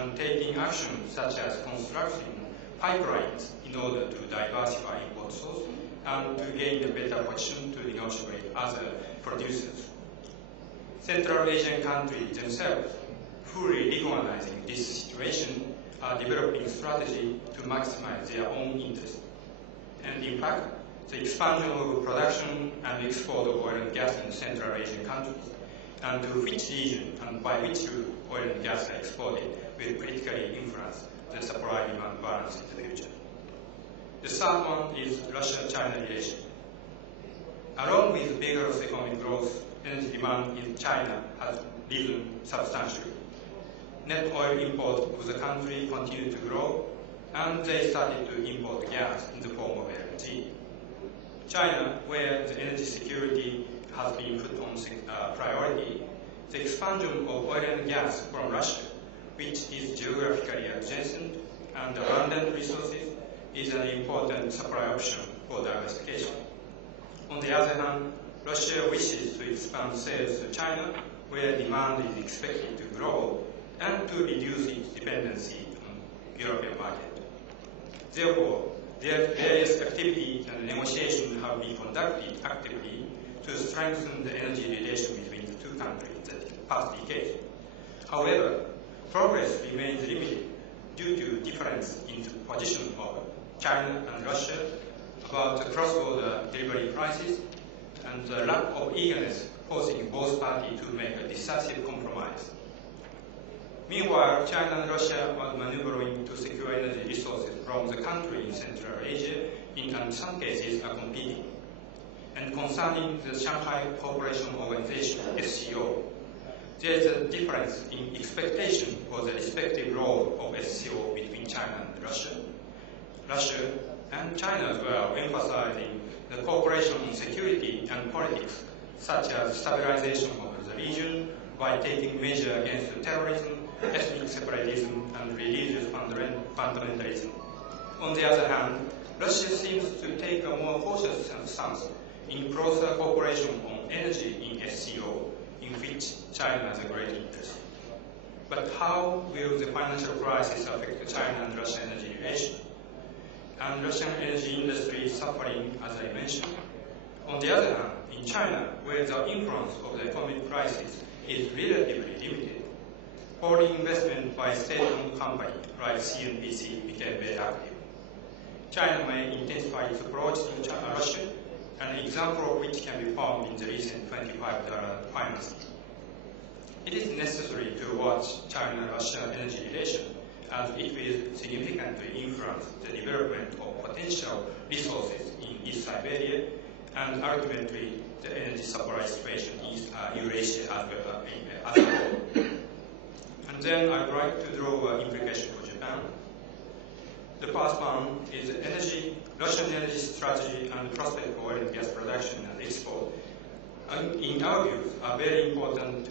and taking actions such as constructing pipelines in order to diversify import sources and to gain a better position to negotiate with other producers. Central Asian countries themselves, fully recognizing this situation, are developing strategy to maximize their own interests. And in fact, the expansion of production and export of oil and gas in Central Asian countries, and to which region and by which route oil and gas are exported, will critically influence the supply-demand balance in the future. The third one is Russia-China relation. Along with vigorous economic growth, energy demand in China has risen substantially. Net oil import of the country continued to grow, and they started to import gas in the form of LNG. China, where the energy security has been put on priority, the expansion of oil and gas from Russia, which is geographically adjacent and abundant resources, is an important supply option for diversification. On the other hand, Russia wishes to expand sales to China, where demand is expected to grow, and to reduce its dependency on the European market. Therefore, various activities and negotiations have been conducted actively to strengthen the energy relation between the two countries in the past decade. However, progress remains limited due to difference in the position of China and Russia about the cross-border delivery prices and the lack of eagerness forcing both parties to make a decisive compromise. Meanwhile, China and Russia are maneuvering to secure energy resources from the country in Central Asia, in some cases are competing. And concerning the Shanghai Cooperation Organization, SCO, there is a difference in expectation for the respective role of SCO between China and Russia. Russia and China as well, emphasizing the cooperation on security and politics, such as stabilization of the region by taking measures against terrorism, ethnic separatism, and religious fundamentalism. On the other hand, Russia seems to take a more cautious stance in closer cooperation on energy in SCO, in which China has a great interest. But how will the financial crisis affect China and Russian energy relations? And Russian energy industry is suffering, as I mentioned. On the other hand, in China, where the influence of the economic crisis is relatively limited, foreign investment by state-owned companies like CNPC became very active. China may intensify its approach to Russia, an example of which can be found in the recent $25 financing. It is necessary to watch China-Russia energy relations, as it will significantly influence the development of potential resources in East Siberia and ultimately the energy supply situation in Eurasia as a whole. And then I'd like to draw an implication for Japan. The first one is Russian energy strategy and prospect for oil and gas production and export. In our view, are very important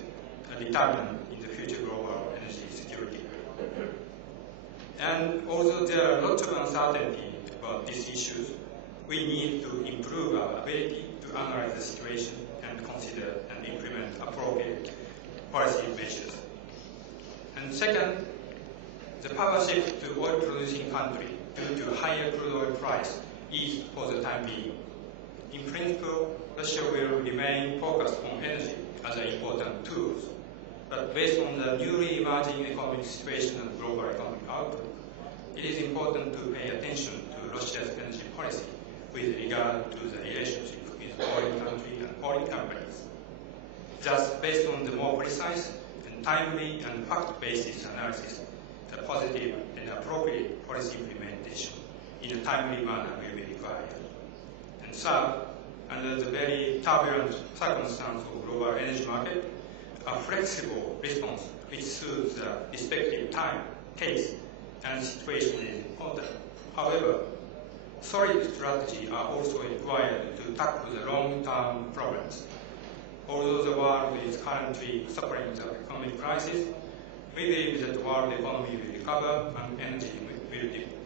determinant in the future global energy security. And although there are lots of uncertainty about these issues, we need to improve our ability to analyze the situation and consider and implement appropriate policy measures. And second, the power shift to oil-producing countries due to higher crude oil price is for the time being. In principle, Russia will remain focused on energy as an important tool. But based on the newly emerging economic situation and global economic outlook, it is important to pay attention to Russia's energy policy with regard to the relationship with foreign countries and foreign companies. Thus, based on the more precise and timely and fact-based analysis, the positive and appropriate policy implementation in a timely manner will be required. And third, under the very turbulent circumstances of global energy market, a flexible response which suits the respective time, case, and situation is important. However, solid strategies are also required to tackle the long-term problems. Although the world is currently suffering the economic crisis, we believe that the world economy will recover and energy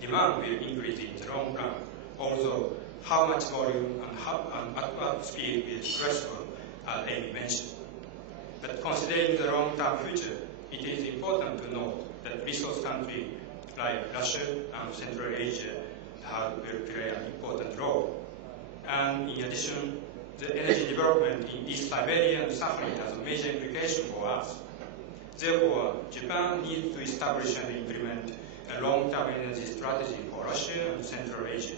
demand will increase in the long run. Although how much volume and at what speed is threshold, as Amy mentioned. But considering the long-term future, it is important to note that resource countries like Russia and Central Asia will play an important role. And in addition, the energy development in East Siberia and Sakhalin has a major implication for us. Therefore, Japan needs to establish and implement a long-term energy strategy for Russia and Central Asia.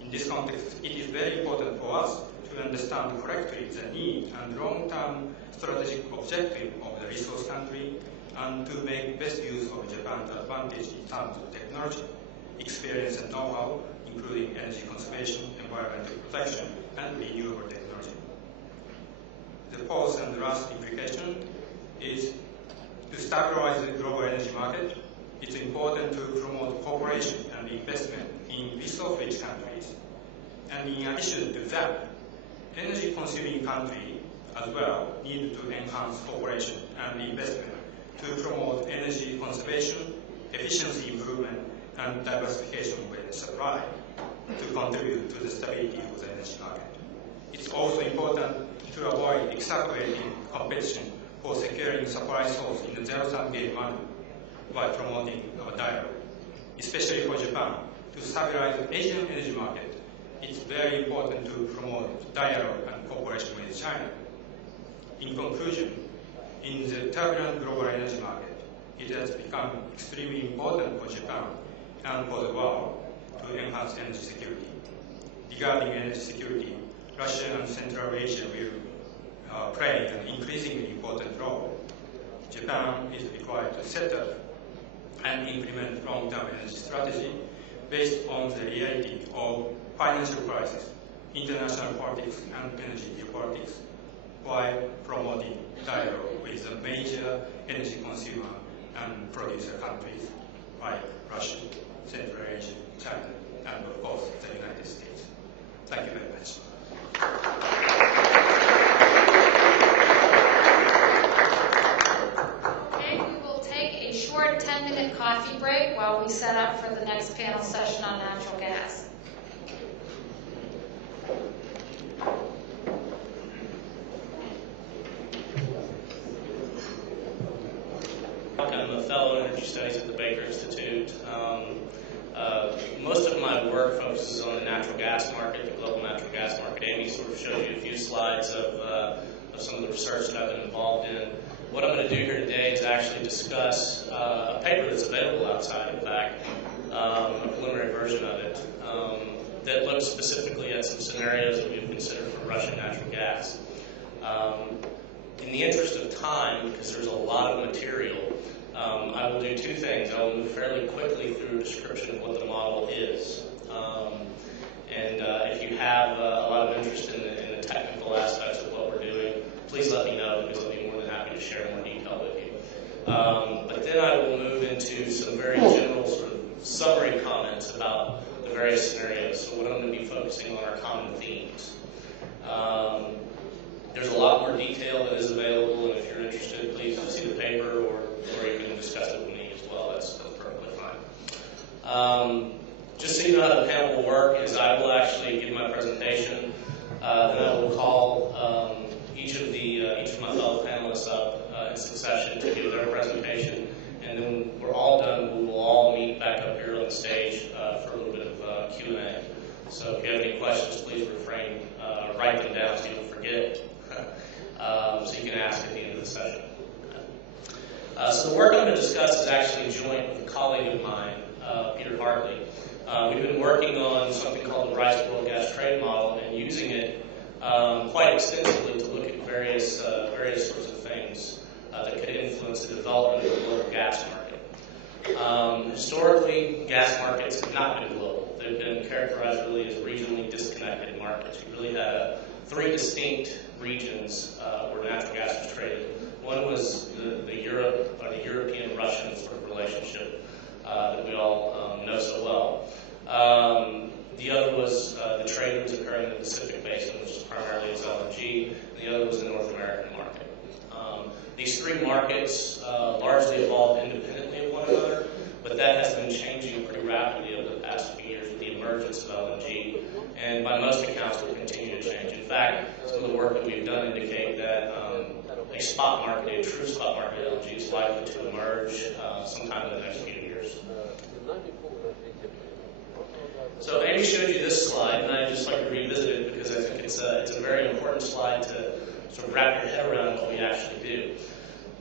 In this context, it is very important for us to understand correctly the need and long-term strategic objective of the resource country and to make best use of Japan's advantage in terms of technology, experience and know-how, including energy conservation, environmental protection, and renewable technology. The fourth and last implication is to stabilize the global energy market. It's important to promote cooperation and investment in resource-rich countries. And in addition to that, energy-consuming countries as well need to enhance cooperation and investment to promote energy conservation, efficiency improvement, and diversification of supply to contribute to the stability of the energy market. It's also important to avoid exacerbating competition for securing supply source in a zero-sum game manner by promoting our dialogue. Especially for Japan, to stabilize the Asian energy market, it's very important to promote dialogue and cooperation with China. In conclusion, in the turbulent global energy market, it has become extremely important for Japan and for the world to enhance energy security. Regarding energy security, Russia and Central Asia will play an increasingly important role. Japan is required to set up and implement long-term energy strategy based on the reality of financial crisis, international politics, and energy geopolitics, while promoting dialogue with the major energy consumer and producer countries like Russia, Central Asia, China, and of course the United States. Thank you very much. Okay, we will take a short 10-minute coffee break while we set up for the next panel session on natural gas. I'm a fellow in energy studies at the Baker Institute. Most of my work focuses on the natural gas market, the global natural gas market. Amy sort of showed you a few slides of some of the research that I've been involved in. What I'm going to do here today is actually discuss a paper that's available outside, in fact, a preliminary version of it, that looks specifically at some scenarios that we've considered for Russian natural gas. In the interest of time, because there's a lot of material, I will do two things. I will move fairly quickly through a description of what the model is. If you have a lot of interest in the technical aspects of what we're doing, please let me know, because I'll be more than happy to share more detail with you. But then I will move into some very general sort of summary comments about the various scenarios. So what I'm going to be focusing on are common themes. There's a lot more detail that is available, and if you're interested, please see the paper, or you can discuss it with me as well. That's perfectly fine. Just so you know how the panel will work is I will actually give my presentation, then I will call each of my fellow panelists up in succession to give their presentation, and then when we're all done, we will all meet back up here on the stage for a little bit of Q&A. So if you have any questions, please write them down so you don't forget. So you can ask at the end of the session. So the work I'm going to discuss is actually joint with a colleague of mine, Peter Hartley. We've been working on something called the Rise of World Gas Trade Model and using it quite extensively to look at various sorts of things that could influence the development of the global gas market. Historically, gas markets have not been global. They've been characterized really as regionally disconnected markets. We really had three distinct regions where natural gas was traded. One was the European-Russian sort of relationship that we all know so well. The other was the trade that was occurring in the Pacific Basin, which is primarily its LNG, and the other was the North American market. These three markets largely evolved independently of one another, but that has been changing pretty rapidly over the past few years with the emergence of LNG, and by most accounts will continue to change. In fact, some of the work that we've done indicate that a spot market, a true spot market of LNG is likely to emerge sometime in the next few years. So Amy showed you this slide, and I'd just like to revisit it because I think it's a very important slide to sort of wrap your head around what we actually do.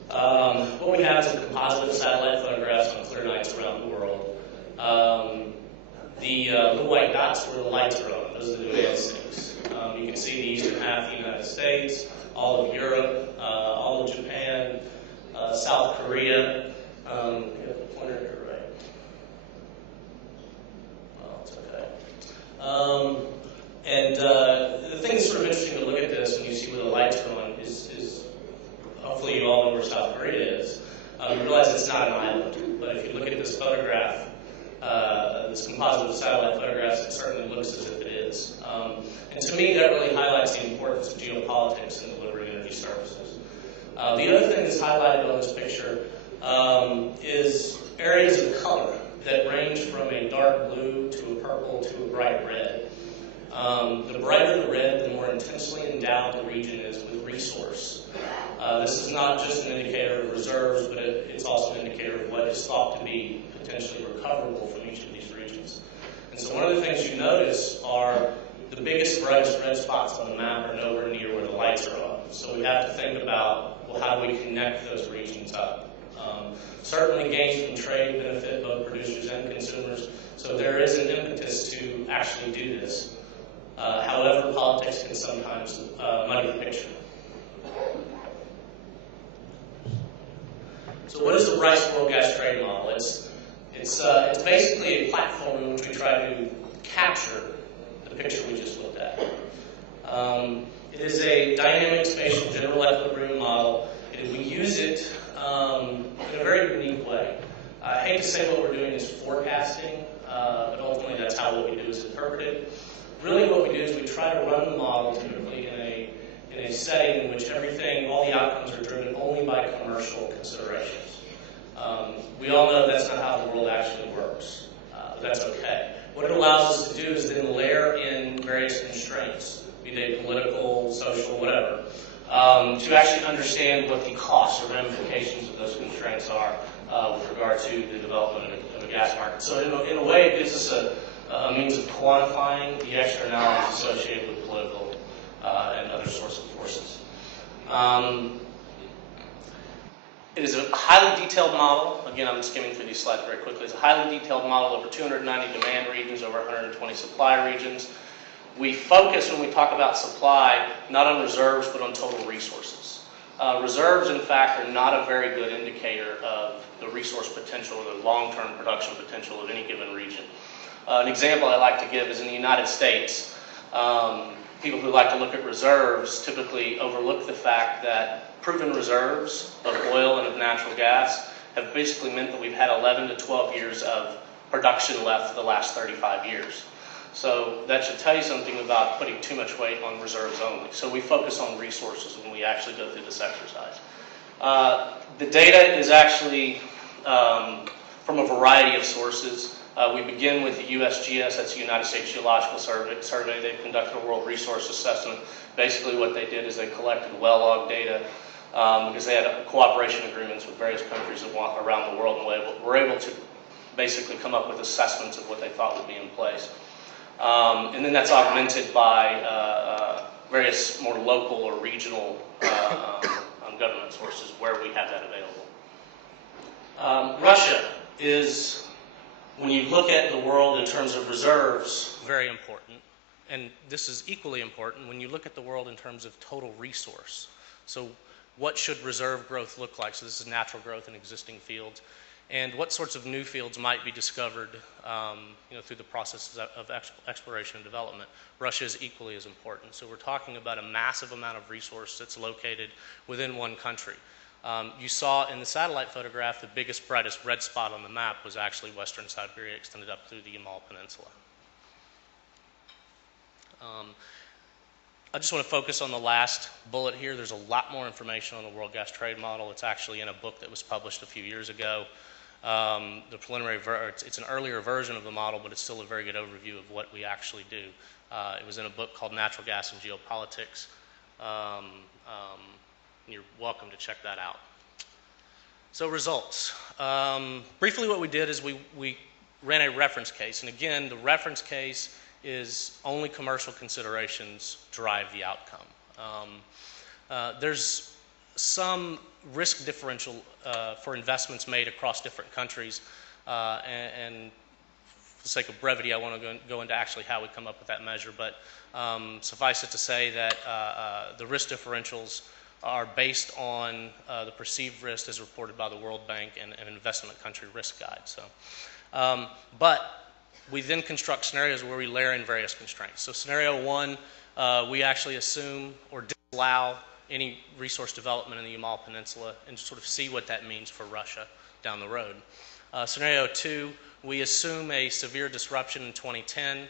What we have is a composite of satellite photographs on clear nights around the world. The little white dots where the lights are on, those are the demand sinks. You can see the eastern half of the United States, all of Europe, all of Japan, South Korea. You have the pointer here, right? Well, it's okay. The thing that's sort of interesting to look at this when you see where the lights are on is hopefully you all know where South Korea is. You realize it's not an island, but if you look at this photograph, this composite of satellite photographs, it certainly looks as if it is. And to me, that really highlights the importance of geopolitics in delivering energy services. The other thing that's highlighted on this picture is areas of color that range from a dark blue to a purple to a bright red. The brighter the red, the more intensely endowed the region is with resource. This is not just an indicator of reserves, but it's also an indicator of what is thought to be potentially recoverable from each of these regions. And so one of the things you notice are the biggest, brightest red spots on the map are nowhere near where the lights are on. So we have to think about, well, how do we connect those regions up? Certainly gains from trade benefit both producers and consumers, so there is an impetus to actually do this. However, politics can sometimes muddy the picture. So what is the Rice World Gas Trade Model? It's basically a platform in which we try to capture the picture we just looked at. It is a dynamic spatial general equilibrium model, and we use it in a very unique way. I hate to say what we're doing is forecasting, but ultimately that's how what we do is interpreted. Really what we do is we try to run the model typically in a setting in which everything, all the outcomes are driven only by commercial considerations. We all know that's not how the world actually works, but that's okay. What it allows us to do is then layer in various constraints, be they political, social, whatever, to actually understand what the costs or ramifications of those constraints are with regard to the development of a gas market. So in a way, it gives us a means of quantifying the externalities associated with political and other sorts of forces. It is a highly detailed model. Again, I'm skimming through these slides very quickly. It's a highly detailed model over 290 demand regions, over 120 supply regions. We focus, when we talk about supply, not on reserves, but on total resources. Reserves, in fact, are not a very good indicator of the resource potential or the long-term production potential of any given region. An example I like to give is in the United States. People who like to look at reserves typically overlook the fact that proven reserves of oil and of natural gas have basically meant that we've had 11 to 12 years of production left for the last 35 years. So that should tell you something about putting too much weight on reserves only. So we focus on resources when we actually go through this exercise. The data is actually from a variety of sources. We begin with the USGS, that's the United States Geological Survey. They conducted a world resource assessment. Basically what they did is they collected well log data because they had cooperation agreements with various countries around the world, and were able to basically come up with assessments of what they thought would be in place. And then that's augmented by various more local or regional government sources where we have that available. Russia is, when you look at the world in terms of reserves, very important. And this is equally important when you look at the world in terms of total resource. So what should reserve growth look like? So this is natural growth in existing fields. And what sorts of new fields might be discovered through the processes of exploration and development. Russia is equally as important. So we're talking about a massive amount of resource that's located within one country. You saw in the satellite photograph the biggest, brightest red spot on the map was actually Western Siberia, extended up through the Yamal Peninsula. I just want to focus on the last bullet here. There's a lot more information on the World Gas Trade Model. It's actually in a book that was published a few years ago. The preliminary, it's an earlier version of the model, but it's still a very good overview of what we actually do. It was in a book called Natural Gas and Geopolitics. You're welcome to check that out. So results. Briefly what we did is we ran a reference case. And again, the reference case is only commercial considerations drive the outcome. There's some risk differential for investments made across different countries, and for the sake of brevity, I want to go into actually how we come up with that measure, but suffice it to say that the risk differentials are based on the perceived risk as reported by the World Bank and an investment country risk guide. So, but we then construct scenarios where we layer in various constraints. So scenario one, we actually assume or disallow any resource development in the Yamal Peninsula and sort of see what that means for Russia down the road. Scenario two, we assume a severe disruption in 2010.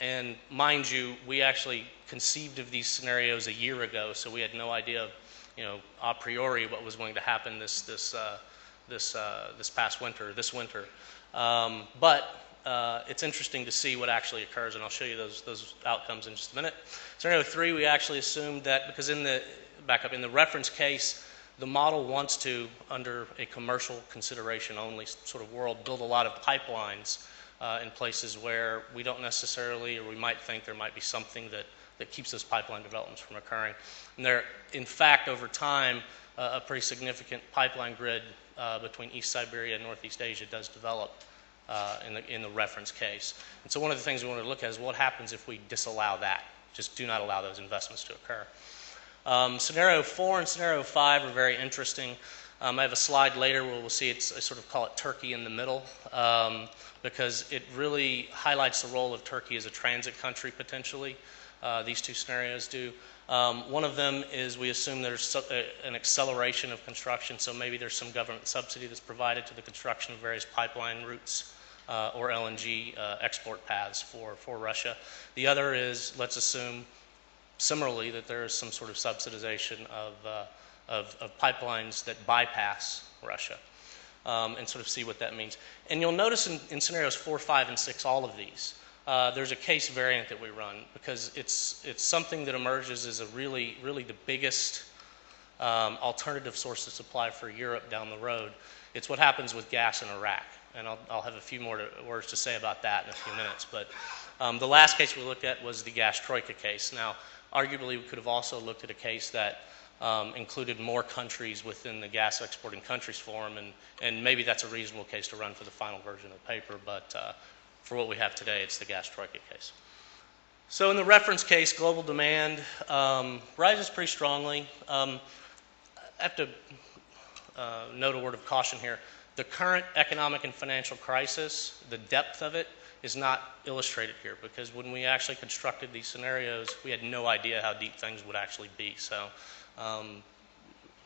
And mind you, we actually conceived of these scenarios a year ago, so we had no idea, a priori what was going to happen this past winter, this winter. But it's interesting to see what actually occurs, and I'll show you those outcomes in just a minute. Scenario three, we actually assumed that because in the reference case, the model wants to, under a commercial consideration only sort of world, build a lot of pipelines in places where we don't necessarily, or we might think there might be something that keeps those pipeline developments from occurring. And there, in fact, over time, a pretty significant pipeline grid between East Siberia and Northeast Asia does develop in the reference case. And so one of the things we want to look at is what happens if we disallow that, just do not allow those investments to occur. Scenario 4 and Scenario 5 are very interesting. I have a slide later where we'll see I sort of call it Turkey in the middle, because it really highlights the role of Turkey as a transit country potentially. These two scenarios do. One of them is we assume there's an acceleration of construction, so maybe there's some government subsidy that's provided to the construction of various pipeline routes or LNG export paths for Russia. The other is, let's assume, similarly, that there is some sort of subsidization of pipelines that bypass Russia, and sort of see what that means. And you'll notice in scenarios 4, 5, and 6, all of these, there's a case variant that we run because it's something that emerges as a really the biggest alternative source of supply for Europe down the road. It's what happens with gas in Iraq, and I'll have a few more words to say about that in a few minutes. But the last case we looked at was the gas troika case. Now, arguably, we could have also looked at a case that included more countries within the gas exporting countries forum, and maybe that's a reasonable case to run for the final version of the paper, but for what we have today, it's the gas troika case. So in the reference case, global demand rises pretty strongly. I have to note a word of caution here. The current economic and financial crisis, the depth of it, is not illustrated here, because when we actually constructed these scenarios, we had no idea how deep things would actually be. So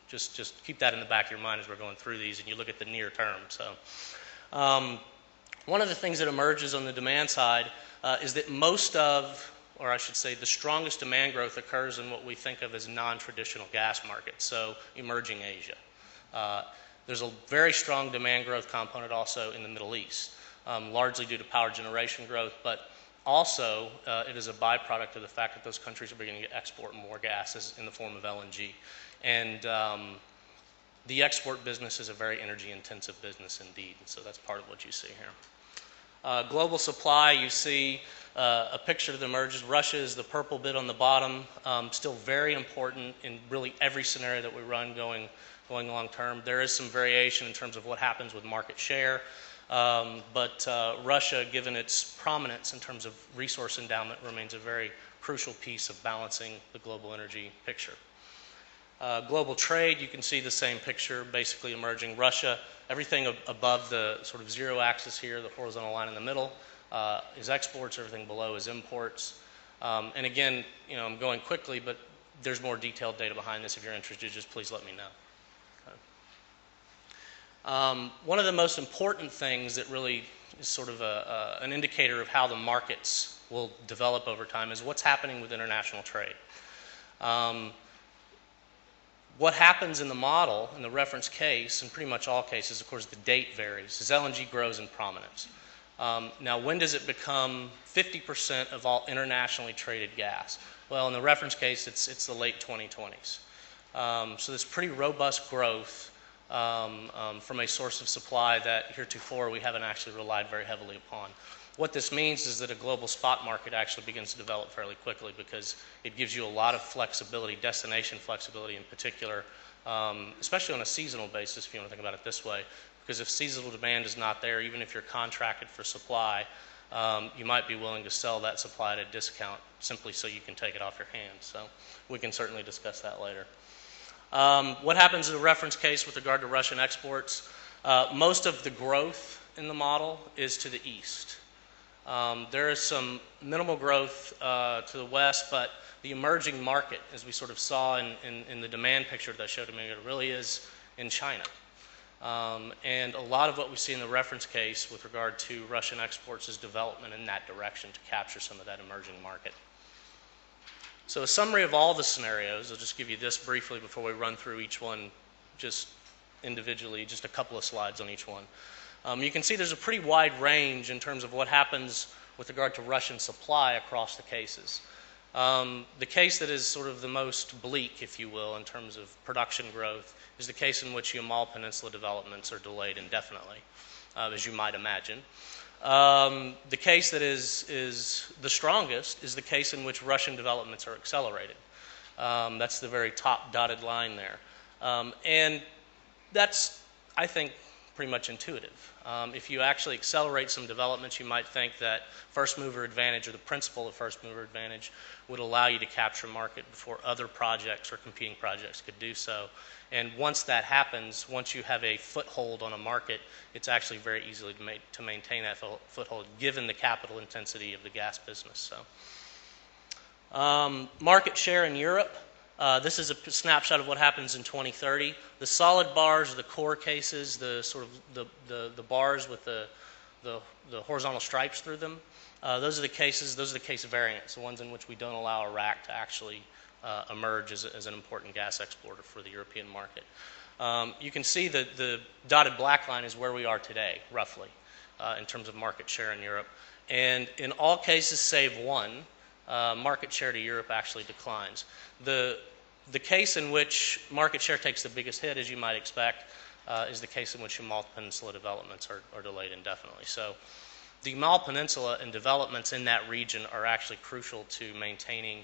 just keep that in the back of your mind as we're going through these, and you look at the near term. So one of the things that emerges on the demand side is that most of, or I should say the strongest demand growth occurs in what we think of as non-traditional gas markets, so emerging Asia. There's a very strong demand growth component also in the Middle East, largely due to power generation growth, but also it is a byproduct of the fact that those countries are beginning to export more gases in the form of LNG. And the export business is a very energy-intensive business indeed, and so that's part of what you see here. Global supply, you see a picture that emerges. Russia is the purple bit on the bottom, still very important in really every scenario that we run going long term. There is some variation in terms of what happens with market share, but Russia, given its prominence in terms of resource endowment, remains a very crucial piece of balancing the global energy picture. Global trade, you can see the same picture basically emerging. Russia, everything above the sort of zero axis here, the horizontal line in the middle, is exports, everything below is imports. And again, I'm going quickly, but there's more detailed data behind this. If you're interested, just please let me know. One of the most important things that really is sort of an indicator of how the markets will develop over time is what's happening with international trade. What happens in the model, in the reference case, in pretty much all cases, of course, the date varies, as LNG grows in prominence. Now, when does it become 50% of all internationally traded gas? Well, in the reference case, it's the late 2020s. So there's pretty robust growth from a source of supply that heretofore we haven't actually relied very heavily upon. What this means is that a global spot market actually begins to develop fairly quickly because it gives you a lot of flexibility, destination flexibility in particular, especially on a seasonal basis, if you want to think about it this way. Because if seasonal demand is not there, even if you're contracted for supply, you might be willing to sell that supply at a discount simply so you can take it off your hands. So we can certainly discuss that later. What happens in the reference case with regard to Russian exports? Most of the growth in the model is to the east. There is some minimal growth to the west, but the emerging market, as we sort of saw in the demand picture that I showed a minute ago, really is in China. And a lot of what we see in the reference case with regard to Russian exports is development in that direction to capture some of that emerging market. So a summary of all the scenarios, I'll just give you this briefly before we run through each one just individually, just a couple of slides on each one. You can see there's a pretty wide range in terms of what happens with regard to Russian supply across the cases. The case that is sort of the most bleak, if you will, in terms of production growth is the case in which Yamal Peninsula developments are delayed indefinitely, as you might imagine. The case that is the strongest is the case in which Russian developments are accelerated. That's the very top dotted line there. And that's, I think, pretty much intuitive. If you actually accelerate some developments, you might think that first mover advantage, or the principle of first mover advantage, would allow you to capture market before other projects or competing projects could do so. And once that happens, once you have a foothold on a market, it's actually very easy to maintain that foothold given the capital intensity of the gas business. So, market share in Europe. This is a snapshot of what happens in 2030. The solid bars are the core cases, the sort of the bars with the horizontal stripes through them. Those are the case variants, the ones in which we don't allow Iraq to actually emerge as an important gas exporter for the European market. You can see that the dotted black line is where we are today, roughly, in terms of market share in Europe. And in all cases save one, market share to Europe actually declines. The case in which market share takes the biggest hit, as you might expect, is the case in which Yamal Peninsula developments are delayed indefinitely. So the Yamal Peninsula and developments in that region are actually crucial to maintaining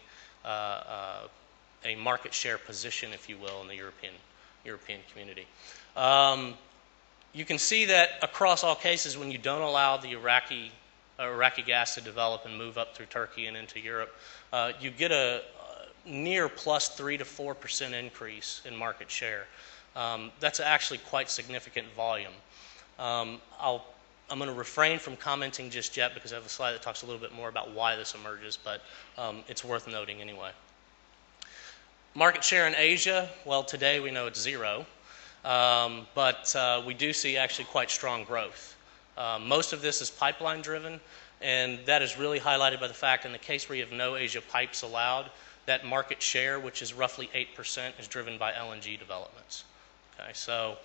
a market share position, if you will, in the European community. You can see that across all cases, when you don't allow the Iraqi gas to develop and move up through Turkey and into Europe, you get a near plus 3 to 4% increase in market share. That's actually quite significant volume. I'm going to refrain from commenting just yet because I have a slide that talks a little bit more about why this emerges, but it's worth noting anyway. Market share in Asia, well, today we know it's 0, but we do see actually quite strong growth. Most of this is pipeline driven, and that is really highlighted by the fact in the case where you have no Asia pipes allowed, that market share, which is roughly 8%, is driven by LNG developments. Okay, so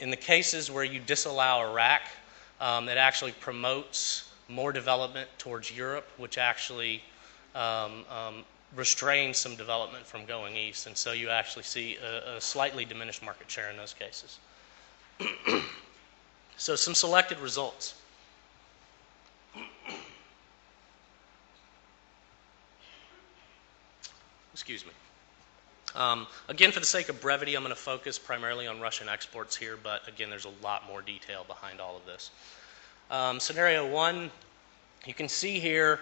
in the cases where you disallow Iraq, it actually promotes more development towards Europe, which actually restrains some development from going east, and so you actually see a slightly diminished market share in those cases. So some selected results. Excuse me. Again, for the sake of brevity, I'm going to focus primarily on Russian exports here, but again, there's a lot more detail behind all of this. Scenario 1, you can see here,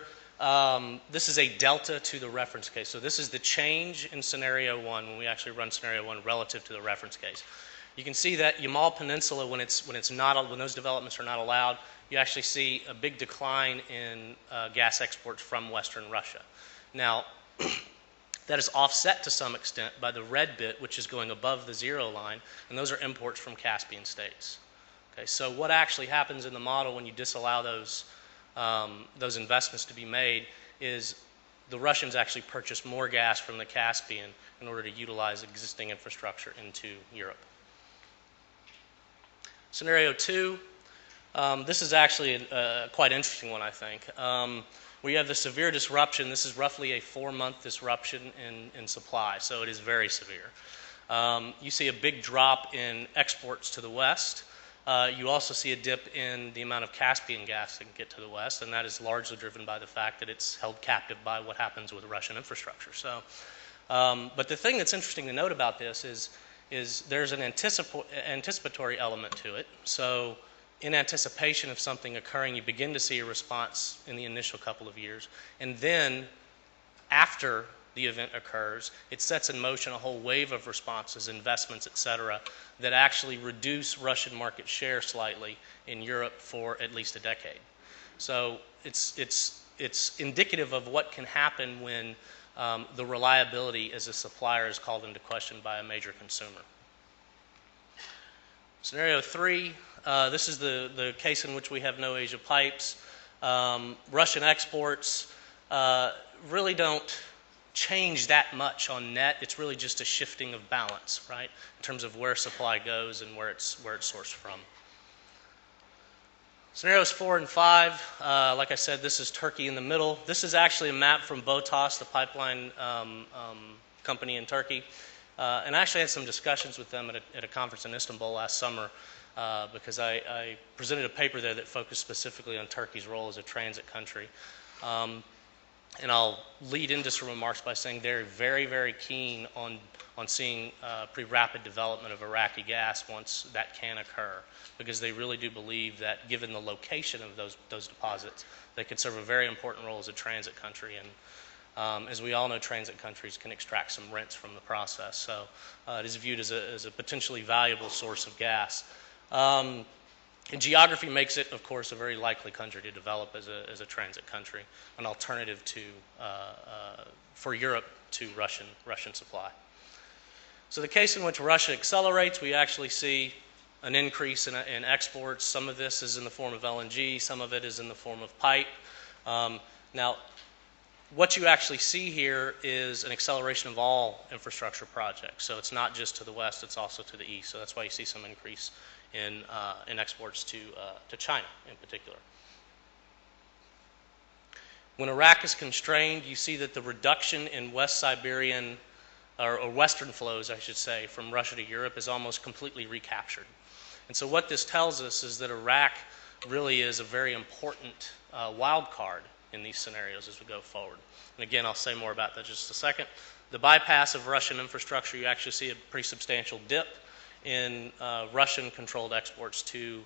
this is a delta to the reference case. So this is the change in scenario 1 when we actually run scenario 1 relative to the reference case. You can see that Yamal Peninsula, when those developments are not allowed, you actually see a big decline in gas exports from Western Russia. Now, that is offset to some extent by the red bit, which is going above the 0 line, and those are imports from Caspian states. Okay, so what actually happens in the model when you disallow those investments to be made is the Russians actually purchase more gas from the Caspian in order to utilize existing infrastructure into Europe. Scenario 2, this is actually a quite interesting one, I think. We have the severe disruption. This is roughly a 4-month disruption in supply, so it is very severe. You see a big drop in exports to the west. You also see a dip in the amount of Caspian gas that can get to the west, and that is largely driven by the fact that it's held captive by what happens with Russian infrastructure. So, but the thing that's interesting to note about this is there's an anticipatory element to it. So in anticipation of something occurring, you begin to see a response in the initial couple of years. And then after the event occurs, it sets in motion a whole wave of responses, investments, et cetera, that actually reduce Russian market share slightly in Europe for at least a decade. So it's indicative of what can happen when the reliability as a supplier is called into question by a major consumer. Scenario 3, this is the case in which we have no Asia pipes. Russian exports really don't change that much on net. It's really just a shifting of balance, right, in terms of where supply goes and where it's sourced from. Scenarios 4 and 5, like I said, this is Turkey in the middle. This is actually a map from BOTAS, the pipeline company in Turkey. And I actually had some discussions with them at a conference in Istanbul last summer because I presented a paper there that focused specifically on Turkey's role as a transit country. And I'll lead into some remarks by saying they're very, very keen on seeing pretty rapid development of Iraqi gas once that can occur, because they really do believe that given the location of those deposits, they could serve a very important role as a transit country. And as we all know, transit countries can extract some rents from the process. So it is viewed as a potentially valuable source of gas. And geography makes it, of course, a very likely country to develop as a transit country, an alternative to for Europe to Russian supply. So the case in which Russia accelerates, we actually see an increase in exports. Some of this is in the form of LNG, some of it is in the form of pipe. Now, what you actually see here is an acceleration of all infrastructure projects. So it's not just to the west, it's also to the east. So that's why you see some increase in exports to China in particular. When Iraq is constrained, you see that the reduction in West Siberian, or Western flows, I should say, from Russia to Europe is almost completely recaptured. And so what this tells us is that Iraq really is a very important wild card in these scenarios as we go forward. And again, I'll say more about that in just a second. The bypass of Russian infrastructure, you actually see a pretty substantial dip in Russian-controlled exports to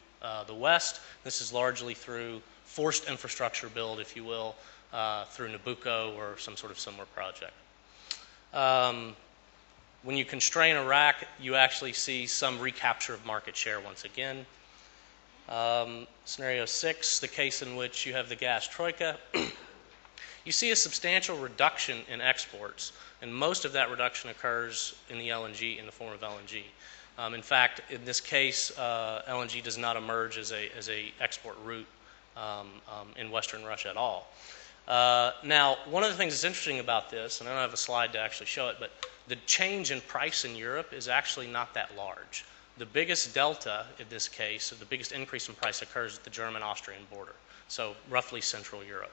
the West. This is largely through forced infrastructure build, if you will, through Nabucco or some sort of similar project. When you constrain Iraq, you actually see some recapture of market share once again. Scenario 6, the case in which you have the gas troika. You see a substantial reduction in exports, and most of that reduction occurs in the LNG, in the form of LNG. In fact, in this case, LNG does not emerge as a export route in Western Russia at all. Now, one of the things that's interesting about this, and I don't have a slide to actually show it, but the change in price in Europe is actually not that large. The biggest delta in this case, the biggest increase in price occurs at the German-Austrian border, so roughly Central Europe.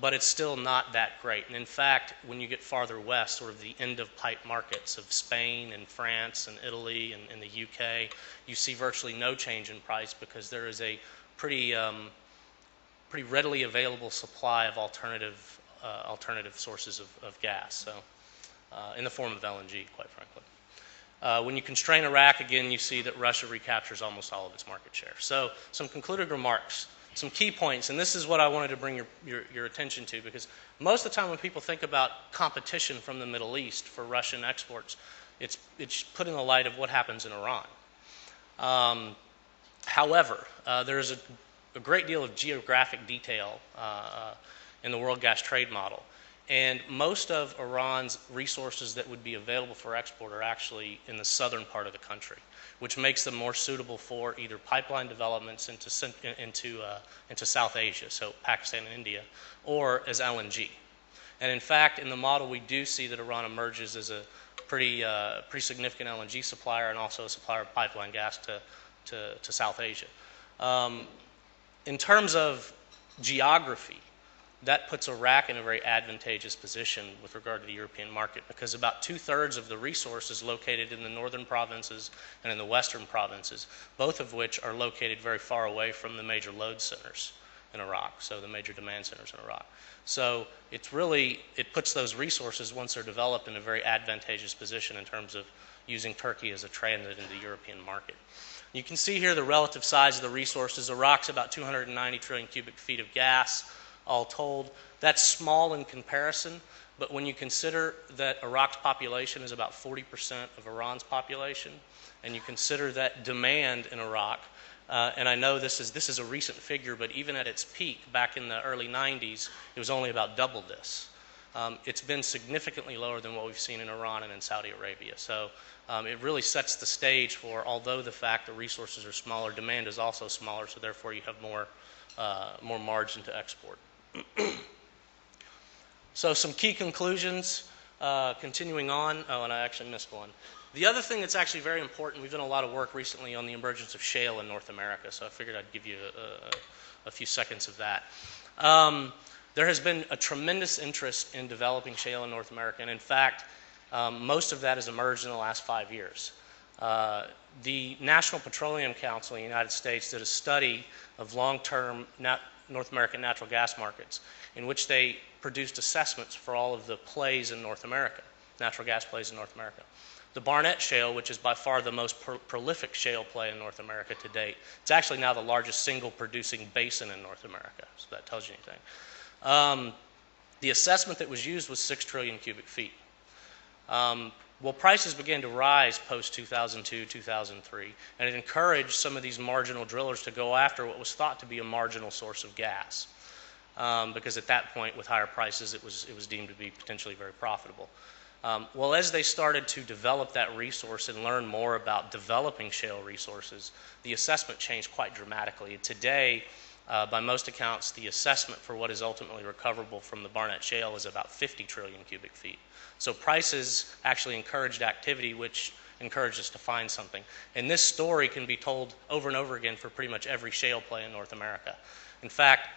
But it's still not that great. And in fact, when you get farther west, sort of the end-of-pipe markets of Spain and France and Italy and the UK, you see virtually no change in price because there is a pretty readily available supply of alternative sources of gas, so in the form of LNG, quite frankly. When you constrain Iraq, again, you see that Russia recaptures almost all of its market share. So some concluded remarks. Some key points, and this is what I wanted to bring your attention to, because most of the time when people think about competition from the Middle East for Russian exports, it's put in the light of what happens in Iran. However, there is a great deal of geographic detail in the world gas trade model, and most of Iran's resources that would be available for export are actually in the southern part of the country, which makes them more suitable for either pipeline developments into South Asia, so Pakistan and India, or as LNG. And in fact, in the model, we do see that Iran emerges as a pretty significant LNG supplier and also a supplier of pipeline gas to South Asia. In terms of geography, that puts Iraq in a very advantageous position with regard to the European market, because about 2/3 of the resources located in the northern provinces and in the western provinces, both of which are located very far away from the major load centers in Iraq, so the major demand centers in Iraq. So it puts those resources, once they're developed, in a very advantageous position in terms of using Turkey as a transit into the European market. You can see here the relative size of the resources. Iraq's about 290 trillion cubic feet of gas, all told. That's small in comparison, but when you consider that Iraq's population is about 40% of Iran's population, and you consider that demand in Iraq, and I know this is a recent figure, but even at its peak back in the early 90s, it was only about double this. It's been significantly lower than what we've seen in Iran and in Saudi Arabia. So it really sets the stage for, although the fact that resources are smaller, demand is also smaller, so therefore you have more margin to export. So some key conclusions, continuing on. Oh, and I actually missed one. The other thing that's actually very important, we've done a lot of work recently on the emergence of shale in North America, so I figured I'd give you a few seconds of that. There has been a tremendous interest in developing shale in North America, and in fact, most of that has emerged in the last 5 years. The National Petroleum Council in the United States did a study of long-term North American natural gas markets, in which they produced assessments for all of the plays in North America, natural gas plays in North America. The Barnett Shale, which is by far the most prolific shale play in North America to date, it's actually now the largest single producing basin in North America, so that tells you anything. The assessment that was used was 6 trillion cubic feet. Well, prices began to rise post-2002, 2003, and it encouraged some of these marginal drillers to go after what was thought to be a marginal source of gas, because at that point, with higher prices, it was deemed to be potentially very profitable. Well, as they started to develop that resource and learn more about developing shale resources, the assessment changed quite dramatically. And today, by most accounts, the assessment for what is ultimately recoverable from the Barnett Shale is about 50 trillion cubic feet. So prices actually encouraged activity, which encouraged us to find something. And this story can be told over and over again for pretty much every shale play in North America. In fact,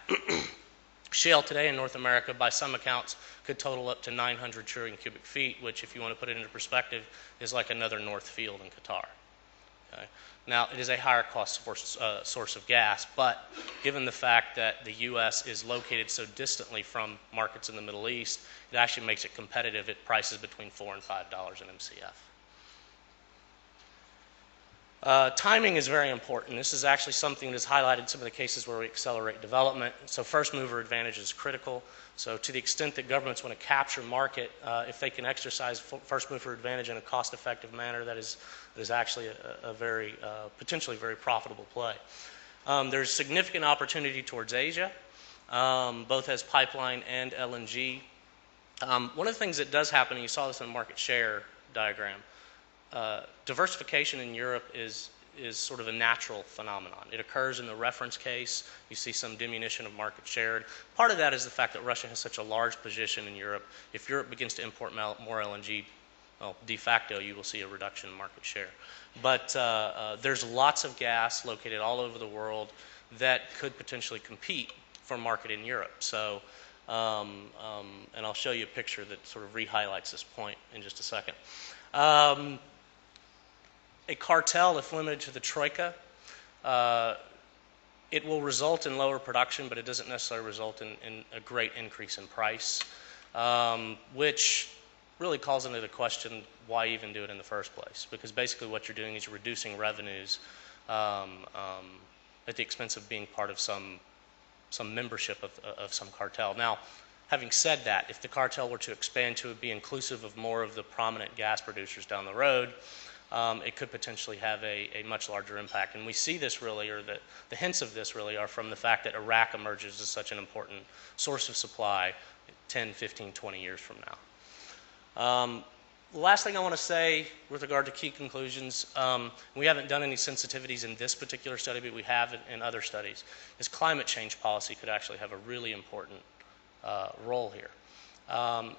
shale today in North America, by some accounts, could total up to 900 trillion cubic feet, which, if you want to put it into perspective, is like another North Field in Qatar. Okay? Now, it is a higher cost source of gas, but given the fact that the U.S. is located so distantly from markets in the Middle East, it actually makes it competitive at prices between $4 and $5 an MCF. Timing is very important. This is actually something that's highlighted in some of the cases where we accelerate development. So first mover advantage is critical. So to the extent that governments want to capture market, if they can exercise first mover advantage in a cost-effective manner, that is actually a very, potentially very profitable play. There's significant opportunity towards Asia, both as pipeline and LNG. One of the things that does happen, and you saw this in the market share diagram, diversification in Europe is sort of a natural phenomenon. It occurs in the reference case. You see some diminution of market share. Part of that is the fact that Russia has such a large position in Europe. If Europe begins to import more LNG, well, de facto, you will see a reduction in market share. But there's lots of gas located all over the world that could potentially compete for market in Europe. So, and I'll show you a picture that sort of re-highlights this point in just a second. A cartel, if limited to the troika, it will result in lower production, but it doesn't necessarily result in a great increase in price, which really calls into the question why even do it in the first place? Because basically what you're doing is you're reducing revenues at the expense of being part of some membership of some cartel. Now, having said that, if the cartel were to expand to be inclusive of more of the prominent gas producers down the road, it could potentially have a much larger impact. And we see this really, or the hints of this really, are from the fact that Iraq emerges as such an important source of supply 10, 15, 20 years from now. The last thing I want to say with regard to key conclusions, we haven't done any sensitivities in this particular study, but we have in other studies, is climate change policy could actually have a really important role here.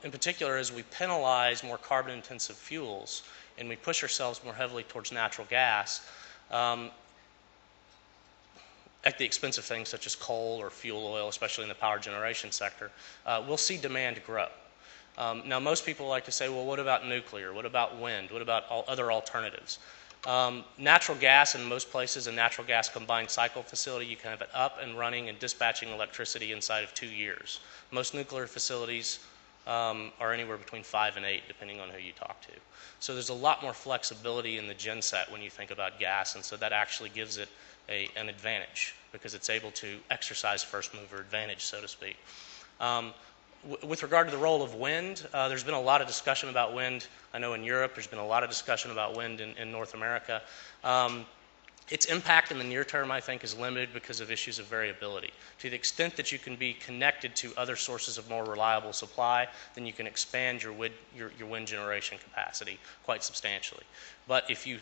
In particular, as we penalize more carbon-intensive fuels and we push ourselves more heavily towards natural gas at the expense of things such as coal or fuel oil, especially in the power generation sector, we'll see demand grow. Now, most people like to say, well, what about nuclear? What about wind? What about other alternatives? Natural gas in most places, a natural gas combined cycle facility, you can have it up and running and dispatching electricity inside of 2 years. Most nuclear facilities are anywhere between 5 and 8, depending on who you talk to. So there's a lot more flexibility in the genset when you think about gas, and so that actually gives it an advantage because it's able to exercise first mover advantage, so to speak. With regard to the role of wind, there's been a lot of discussion about wind. I know in Europe there's been a lot of discussion about wind in North America. Its impact in the near term, I think, is limited because of issues of variability. To the extent that you can be connected to other sources of more reliable supply, then you can expand your wind generation capacity quite substantially. But if you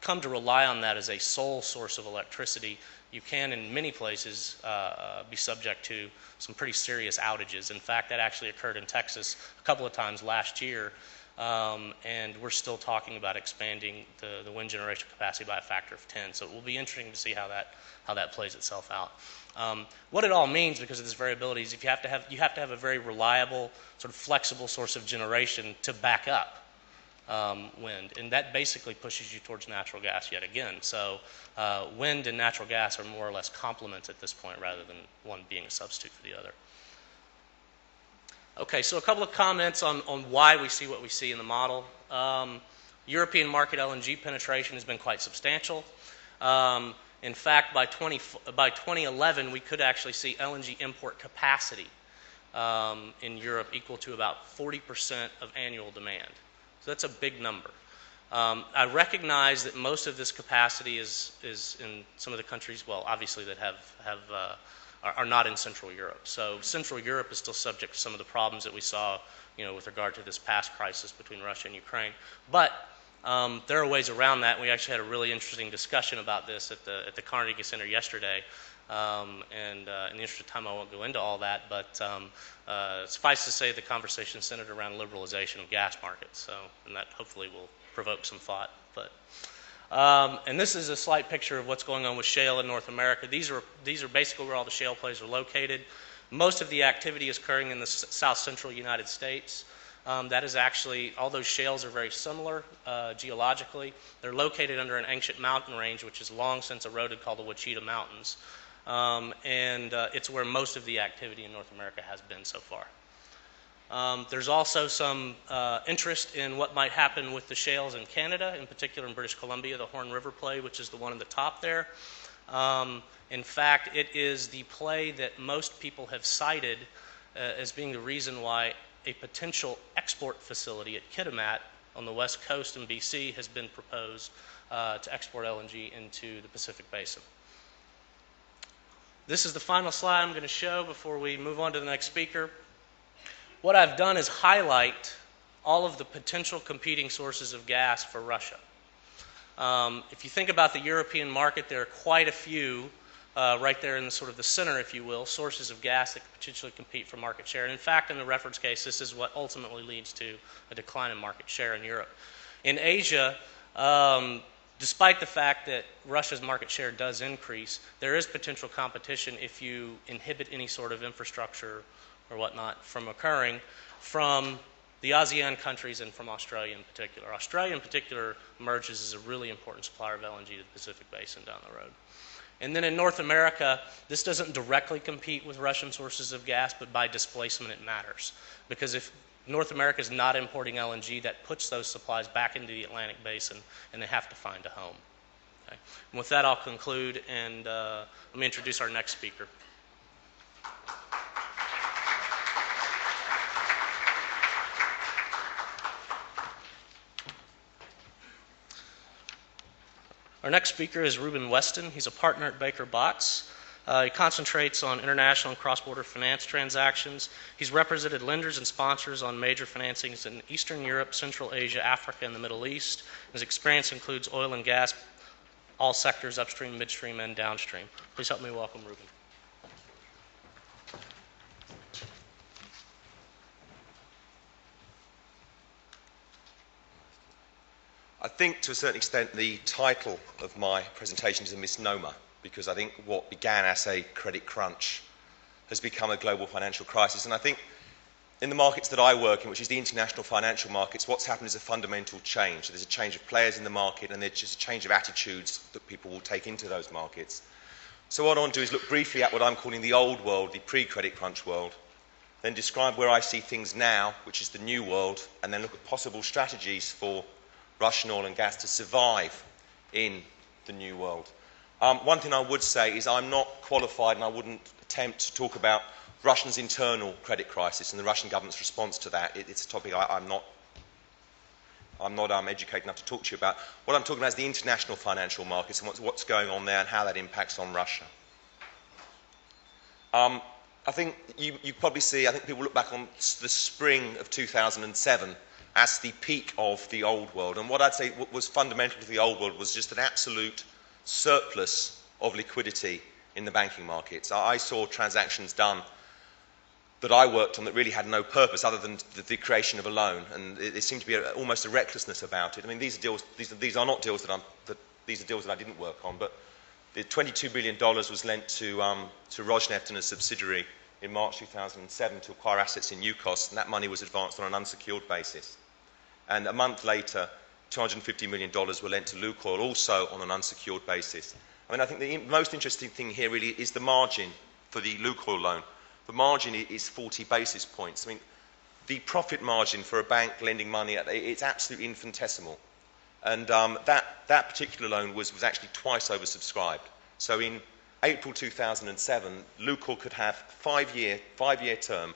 come to rely on that as a sole source of electricity, you can, in many places, be subject to some pretty serious outages. In fact, that actually occurred in Texas a couple of times last year, and we're still talking about expanding the wind generation capacity by a factor of 10. So it will be interesting to see how that plays itself out. What it all means, because of this variability, is you have to have a very reliable, sort of flexible source of generation to back up wind, and that basically pushes you towards natural gas yet again. So wind and natural gas are more or less complements at this point rather than one being a substitute for the other. Okay, so a couple of comments on why we see what we see in the model. European market LNG penetration has been quite substantial. In fact, by 2011, we could actually see LNG import capacity in Europe equal to about 40% of annual demand. So that's a big number. I recognize that most of this capacity is in some of the countries, well, obviously that are not in Central Europe. So Central Europe is still subject to some of the problems that we saw, with regard to this past crisis between Russia and Ukraine. But there are ways around that. We actually had a really interesting discussion about this at the Carnegie Center yesterday. In the interest of time, I won't go into all that, but suffice to say the conversation centered around liberalization of gas markets. And that hopefully will provoke some thought. And this is a slight picture of what's going on with shale in North America. These are basically where all the shale plays are located. Most of the activity is occurring in the south central United States. That is actually, all those shales are very similar geologically. They're located under an ancient mountain range which is long since eroded, called the Wichita Mountains. It's where most of the activity in North America has been so far. There's also some interest in what might happen with the shales in Canada, in particular in British Columbia, the Horn River play, which is the one at the top there. In fact, it is the play that most people have cited as being the reason why a potential export facility at Kitimat on the west coast in BC has been proposed to export LNG into the Pacific Basin. This is the final slide I'm going to show before we move on to the next speaker. What I've done is highlight all of the potential competing sources of gas for Russia. If you think about the European market, there are quite a few right there in the sort of the center, if you will, sources of gas that could potentially compete for market share. And in fact, in the reference case, this is what ultimately leads to a decline in market share in Europe. In Asia, despite the fact that Russia's market share does increase, there is potential competition if you inhibit any sort of infrastructure or whatnot from occurring from the ASEAN countries and from Australia in particular. Australia in particular emerges as a really important supplier of LNG to the Pacific Basin down the road. And then in North America, this doesn't directly compete with Russian sources of gas, but by displacement it matters. Because if North America is not importing LNG, that puts those supplies back into the Atlantic Basin, and they have to find a home. Okay. And with that, I'll conclude, and let me introduce our next speaker. Our next speaker is Ruben Weston. He's a partner at Baker Botts. He concentrates on international and cross-border finance transactions. He's represented lenders and sponsors on major financings in Eastern Europe, Central Asia, Africa, and the Middle East. His experience includes oil and gas, all sectors upstream, midstream, and downstream. Please help me welcome Ruben. I think to a certain extent the title of my presentation is a misnomer, because I think what began as a credit crunch has become a global financial crisis. And I think in the markets that I work in, which is the international financial markets, what's happened is a fundamental change. There's a change of players in the market, and there's just a change of attitudes that people will take into those markets. So what I want to do is look briefly at what I'm calling the old world, the pre-credit crunch world, then describe where I see things now, which is the new world, and then look at possible strategies for Russian oil and gas to survive in the new world. One thing I would say is I'm not qualified, and I wouldn't attempt to talk about Russia's internal credit crisis and the Russian government's response to that. It's a topic I'm not educated enough to talk to you about. What I'm talking about is the international financial markets and what's going on there and how that impacts on Russia. I think you probably see, I think people look back on the spring of 2007 as the peak of the old world. And what I'd say was fundamental to the old world was just an absolute surplus of liquidity in the banking markets. I saw transactions done that I worked on that really had no purpose other than the creation of a loan, and it seemed to be almost a recklessness about it. I mean, these are deals that I didn't work on, but the $22 billion was lent to Rosneft and a subsidiary in March 2007 to acquire assets in Yukos, and that money was advanced on an unsecured basis. And a month later, $250 million were lent to Lukoil, also on an unsecured basis. I mean, I think the most interesting thing here really is the margin for the Lukoil loan. The margin is 40 basis points. I mean, the profit margin for a bank lending money, it's absolutely infinitesimal. And that particular loan was actually twice oversubscribed. So in April 2007, Lucor could have five-year term,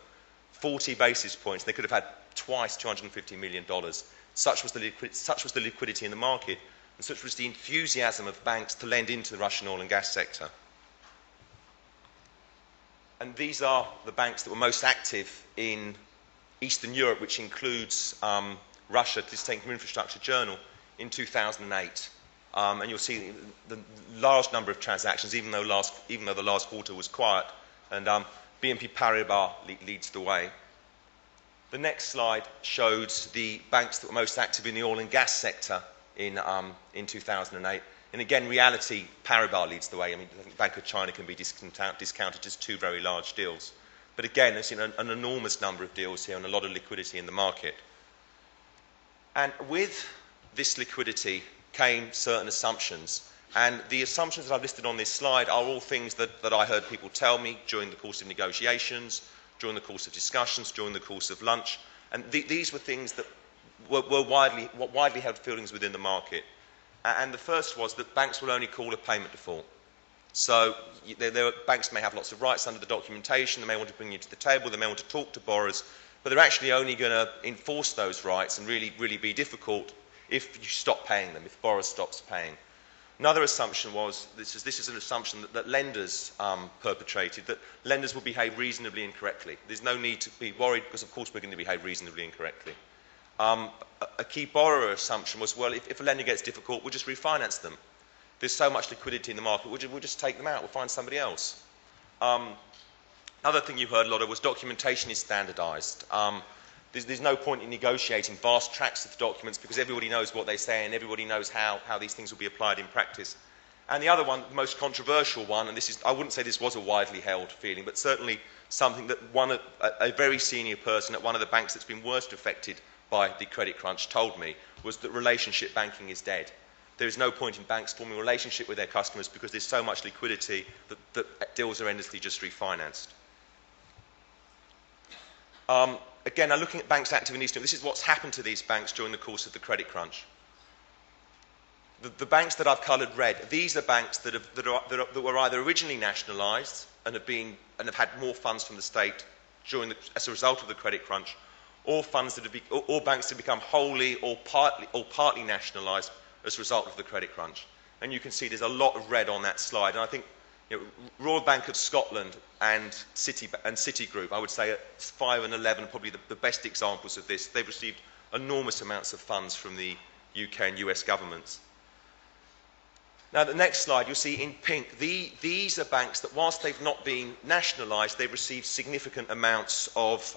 40 basis points. They could have had twice $250 million. Such was the liquidity in the market, and such was the enthusiasm of banks to lend into the Russian oil and gas sector. And these are the banks that were most active in Eastern Europe, which includes Russia. This is taken from Infrastructure Journal in 2008. And you'll see the large number of transactions, even though the last quarter was quiet. And BNP Paribas leads the way. The next slide showed the banks that were most active in the oil and gas sector in 2008. And again, reality, Paribas leads the way. I mean, I think Bank of China can be discounted as two very large deals. But again, there's an enormous number of deals here and a lot of liquidity in the market. And with this liquidity came certain assumptions. And the assumptions that I've listed on this slide are all things that I heard people tell me during the course of negotiations, during the course of discussions, during the course of lunch. And these were things that were widely held feelings within the market. And the first was that banks will only call a payment default. So banks may have lots of rights under the documentation, they may want to bring you to the table, they may want to talk to borrowers, but they're actually only going to enforce those rights and really be difficult if you stop paying them, if borrower stops paying. Another assumption was, this is an assumption that lenders perpetrated, that lenders will behave reasonably incorrectly. There's no need to be worried because, of course, we're going to behave reasonably incorrectly. A key borrower assumption was, well, if a lender gets difficult, we'll just refinance them. There's so much liquidity in the market, we'll just take them out, we'll find somebody else. Another thing you heard a lot of was documentation is standardised. There's no point in negotiating vast tracts of documents because everybody knows what they say and everybody knows how these things will be applied in practice. And the other one, the most controversial one, and I wouldn't say this was a widely held feeling, but certainly something that a very senior person at one of the banks that's been worst affected by the credit crunch told me, was that relationship banking is dead. There is no point in banks forming a relationship with their customers because there's so much liquidity that deals are endlessly just refinanced. Again, now looking at banks active in Eastern Europe, this is what's happened to these banks during the course of the credit crunch. The banks that I've coloured red, these are banks that were either originally nationalised and have had more funds from the state as a result of the credit crunch, or banks that have become wholly or partly nationalised as a result of the credit crunch. And you can see there's a lot of red on that slide. And I think Royal Bank of Scotland and Citigroup, I would say at 5 and 11, probably the best examples of this. They've received enormous amounts of funds from the UK and US governments. Now, the next slide, you'll see in pink, these are banks that, whilst they've not been nationalised, they've received significant amounts of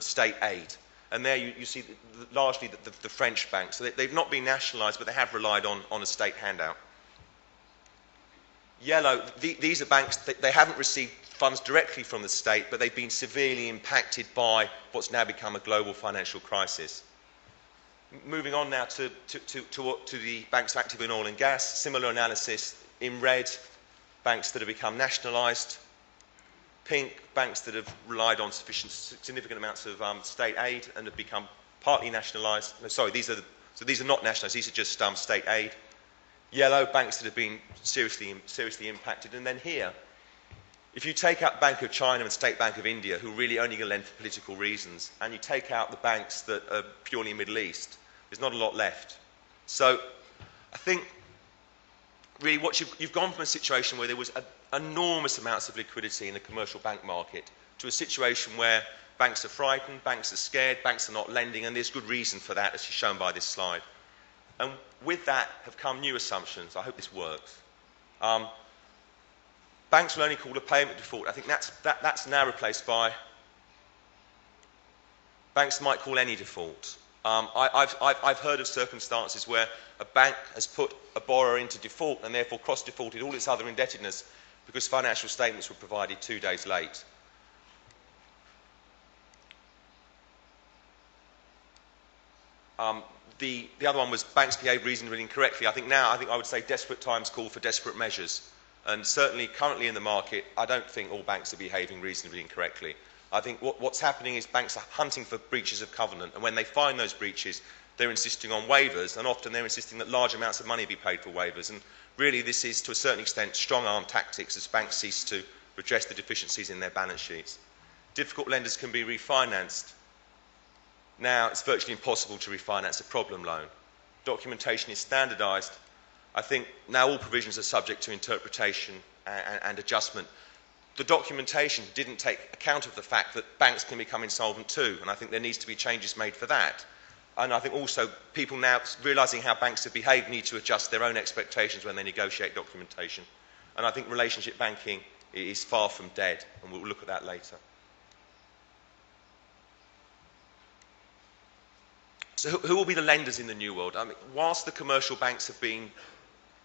state aid. And there you see largely the French banks. So they've not been nationalised, but they have relied on a state handout. Yellow, these are banks, they haven't received funds directly from the state, but they've been severely impacted by what's now become a global financial crisis. Moving on now to the banks active in oil and gas, similar analysis. In red, banks that have become nationalised. Pink, banks that have relied on significant amounts of state aid and have become partly nationalised. No, sorry, these are not nationalised, these are just state aid. Yellow, banks that have been seriously impacted. And then here, if you take out Bank of China and State Bank of India, who are really only going to lend for political reasons, and you take out the banks that are purely Middle East, there's not a lot left. So I think really you've gone from a situation where there was enormous amounts of liquidity in the commercial bank market to a situation where banks are frightened, banks are scared, banks are not lending, and there's good reason for that, as is shown by this slide. And with that have come new assumptions. I hope this works. Banks will only call a payment default. I think that's now replaced by banks might call any default. I've heard of circumstances where a bank has put a borrower into default and therefore cross-defaulted all its other indebtedness because financial statements were provided 2 days late. The other one was banks behave reasonably incorrectly. I think I would say desperate times call for desperate measures. And certainly currently in the market, I don't think all banks are behaving reasonably incorrectly. I think what's happening is banks are hunting for breaches of covenant, and when they find those breaches, they're insisting on waivers, and often they're insisting that large amounts of money be paid for waivers. And really this is, to a certain extent, strong-arm tactics as banks cease to redress the deficiencies in their balance sheets. Difficult lenders can be refinanced. Now it's virtually impossible to refinance a problem loan. Documentation is standardised. I think now all provisions are subject to interpretation and adjustment. The documentation didn't take account of the fact that banks can become insolvent too, and I think there needs to be changes made for that. And I think also people now, realising how banks have behaved, need to adjust their own expectations when they negotiate documentation. And I think relationship banking is far from dead, and we'll look at that later. So who will be the lenders in the new world? I mean, whilst the commercial banks have been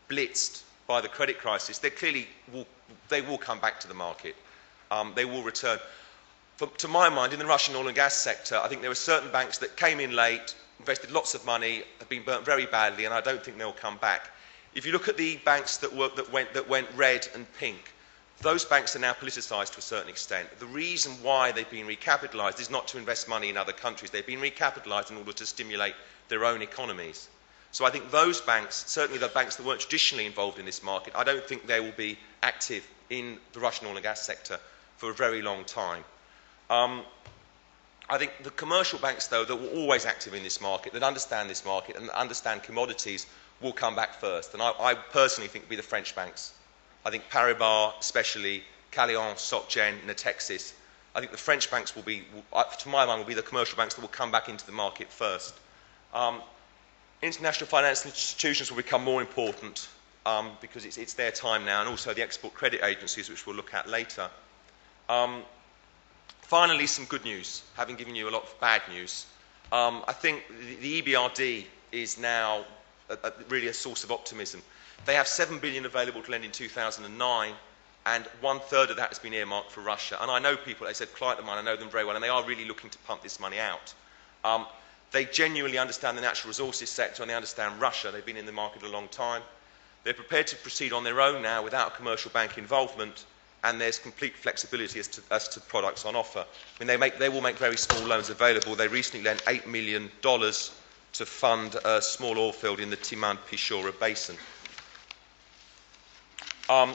blitzed by the credit crisis, they will come back to the market. They will return. To my mind, in the Russian oil and gas sector, I think there are certain banks that came in late, invested lots of money, have been burnt very badly, and I don't think they'll come back. If you look at the banks that went red and pink, those banks are now politicised to a certain extent. The reason why they've been recapitalised is not to invest money in other countries. They've been recapitalised in order to stimulate their own economies. So I think those banks, certainly the banks that weren't traditionally involved in this market, I don't think they will be active in the Russian oil and gas sector for a very long time. I think the commercial banks, though, that were always active in this market, that understand this market and understand commodities, will come back first. And I personally think it will be the French banks. I think Paribas, especially, Callion, SocGen, Natixis. I think the French banks will be, to my mind, will be the commercial banks that will come back into the market first. International financial institutions will become more important because it's their time now, and also the export credit agencies, which we'll look at later. Finally, some good news, having given you a lot of bad news. I think the EBRD is now really a source of optimism. They have $7 billion available to lend in 2009, and 1/3 of that has been earmarked for Russia. And I know people, they said, client of mine, I know them very well, and they are really looking to pump this money out. They genuinely understand the natural resources sector, and they understand Russia. They've been in the market a long time. They're prepared to proceed on their own now without commercial bank involvement, and there's complete flexibility as to products on offer. I mean, they will make very small loans available. They recently lent $8 million to fund a small oil field in the Timan-Pishora Basin.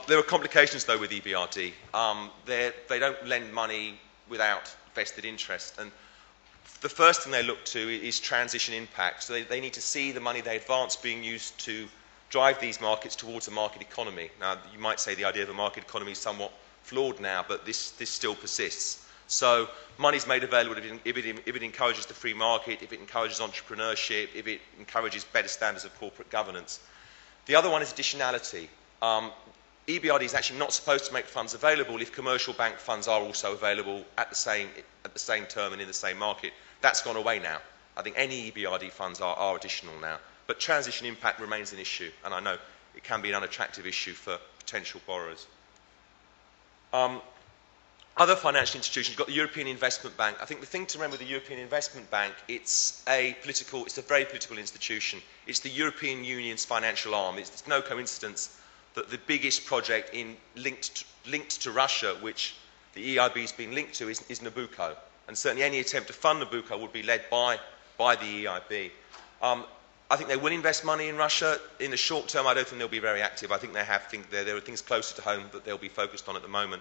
There are complications, though, with EBRD. They don't lend money without vested interest. And the first thing they look to is transition impact. So they need to see the money they advance being used to drive these markets towards a market economy. Now, you might say the idea of a market economy is somewhat flawed now, but this still persists. So money's made available if it encourages the free market, if it encourages entrepreneurship, if it encourages better standards of corporate governance. The other one is additionality. EBRD is actually not supposed to make funds available if commercial bank funds are also available at the same term and in the same market. That's gone away now. I think any EBRD funds are additional now. But transition impact remains an issue, and I know it can be an unattractive issue for potential borrowers. Other financial institutions, you've got the European Investment Bank. I think the thing to remember with the European Investment Bank, it's a very political institution. It's the European Union's financial arm. It's no coincidence that the biggest project linked to Russia, which the EIB has been linked to, is Nabucco. And certainly any attempt to fund Nabucco would be led by the EIB. I think they will invest money in Russia. In the short term, I don't think they'll be very active. I think there are things closer to home that they'll be focused on at the moment.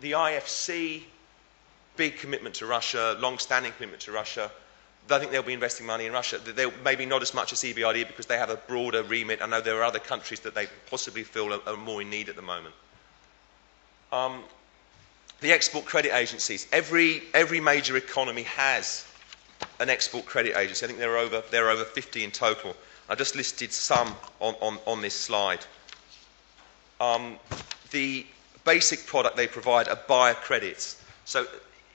The IFC, big commitment to Russia, long-standing commitment to Russia. I think they'll be investing money in Russia. They'll maybe not as much as EBRD because they have a broader remit. I know there are other countries that they possibly feel are more in need at the moment. The export credit agencies. Every major economy has an export credit agency. I think there are over 50 in total. I just listed some on this slide. The basic product they provide are buyer credits. So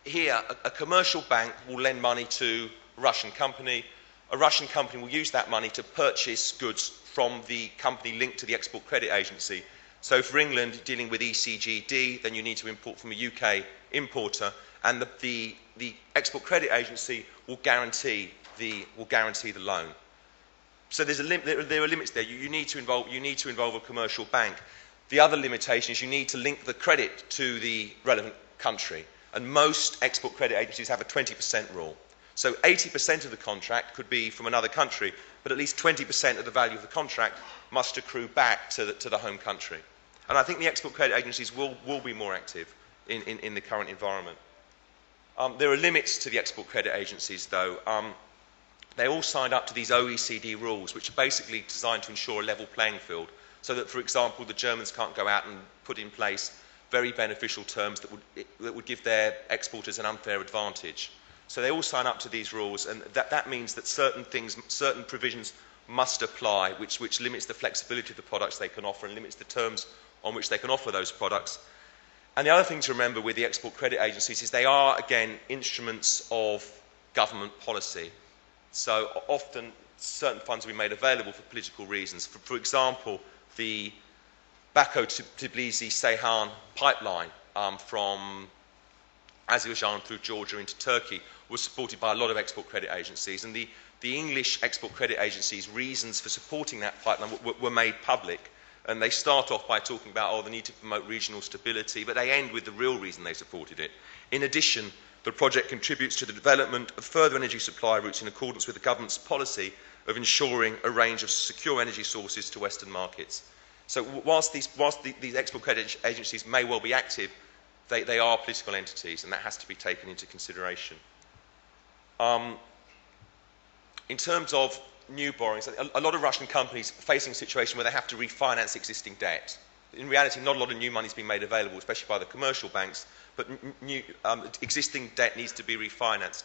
here, a commercial bank will lend money to a Russian company. A Russian company will use that money to purchase goods from the company linked to the export credit agency. So for England, dealing with ECGD, then you need to import from a UK importer, and the export credit agency will guarantee the loan. So there are limits there. You need to involve a commercial bank. The other limitation is you need to link the credit to the relevant country. And most export credit agencies have a 20% rule. So 80% of the contract could be from another country, but at least 20% of the value of the contract must accrue back to the home country. And I think the export credit agencies will be more active in the current environment. There are limits to the export credit agencies, though. They all signed up to these OECD rules, which are basically designed to ensure a level playing field, so that, for example, the Germans can't go out and put in place very beneficial terms that would give their exporters an unfair advantage. So they all sign up to these rules, and that means that certain provisions must apply, which limits the flexibility of the products they can offer and limits the terms on which they can offer those products. And the other thing to remember with the export credit agencies is they are, again, instruments of government policy. So often certain funds will be made available for political reasons. For example, the Baku-Tbilisi-Ceyhan pipeline from Azerbaijan through Georgia into Turkey was supported by a lot of export credit agencies, and the English export credit agencies' reasons for supporting that pipeline were made public. And they start off by talking about, the need to promote regional stability, but they end with the real reason they supported it. In addition, the project contributes to the development of further energy supply routes in accordance with the government's policy of ensuring a range of secure energy sources to Western markets. So whilst these export credit agencies may well be active, they are political entities, and that has to be taken into consideration. In terms of new borrowings, a lot of Russian companies are facing a situation where they have to refinance existing debt. In reality, not a lot of new money is being made available, especially by the commercial banks, but existing debt needs to be refinanced.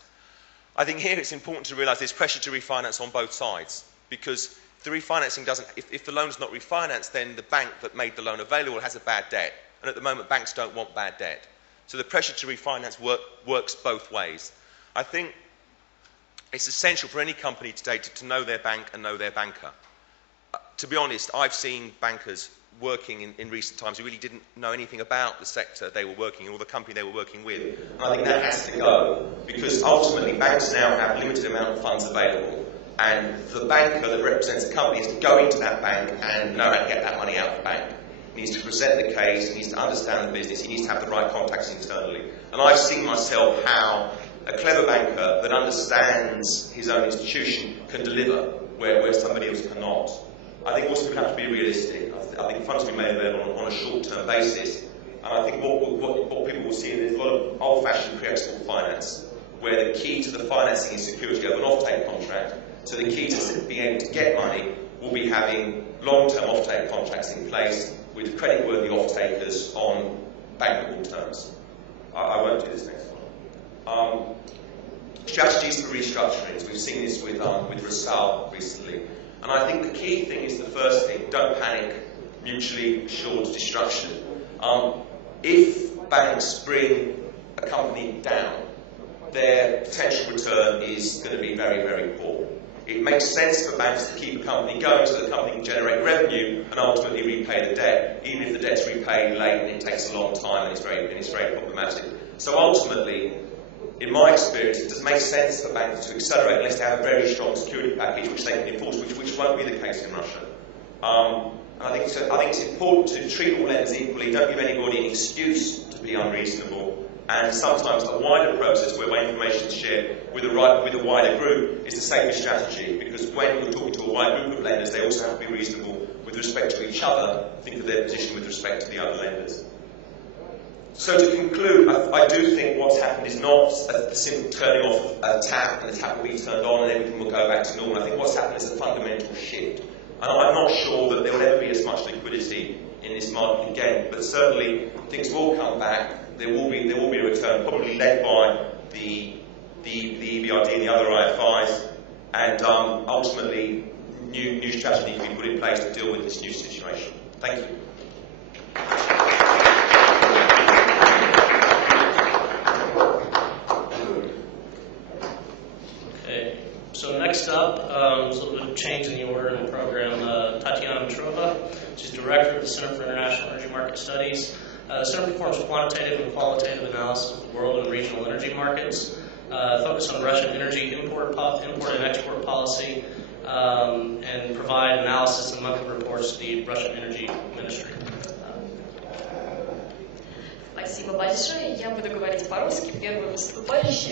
I think here it's important to realise there's pressure to refinance on both sides, because if the refinancing if the loan's not refinanced, then the bank that made the loan available has a bad debt. And at the moment, banks don't want bad debt. So the pressure to refinance works both ways. I think it's essential for any company today to know their bank and know their banker. To be honest, I've seen bankers working in recent times who really didn't know anything about the sector they were working in or the company they were working with. And I think that has to go, because ultimately banks now have a limited amount of funds available, and the banker that represents a company has to go into that bank and know how to get that money out of the bank. He needs to present the case, he needs to understand the business, he needs to have the right contacts internally. And I've seen myself how a clever banker that understands his own institution can deliver where somebody else cannot. I think also we have to be realistic. I think funds will be made available on a short-term basis. And I think what people will see is a lot of old-fashioned pre-export finance, where the key to the financing is security of an off-take contract. So the key to being able to get money will be having long-term off-take contracts in place with credit-worthy off-takers on bankable terms. I won't do this next one. Strategies for restructurings. We've seen this with Rasal recently. And I think the key thing is the first thing: don't panic, mutually assured destruction. If banks bring a company down, their potential return is going to be very, very poor. It makes sense for banks to keep a company going so the company can generate revenue and ultimately repay the debt, even if the debt's repaid late and it takes a long time and it's very problematic. So ultimately, in my experience, it does make sense for banks to accelerate unless they have a very strong security package which they can enforce, which won't be the case in Russia. And I think it's important to treat all lenders equally. Don't give anybody an excuse to be unreasonable. And sometimes a wider process where information is shared with a wider group is the safest strategy, because when you're talking to a wide group of lenders, they also have to be reasonable with respect to each other, think of their position with respect to the other lenders. So to conclude, I do think what's happened is not a simple turning off a tap and the tap will be turned on and everything will go back to normal. I think what's happened is a fundamental shift. And I'm not sure that there will ever be as much liquidity in this market again, but certainly things will come back. There will be a return, probably led by the EBRD and the other IFIs, and ultimately new strategy needs to be put in place to deal with this new situation. Thank you. Okay, so next up, a little bit of change in the order in the program. Tatiana Mitrova, she's director of the Center for International Energy Market Studies. The Center performs quantitative and qualitative analysis of the world and regional energy markets, focus on Russian energy import and export policy, and provide analysis and monthly reports to the Russian Energy Ministry. I'd like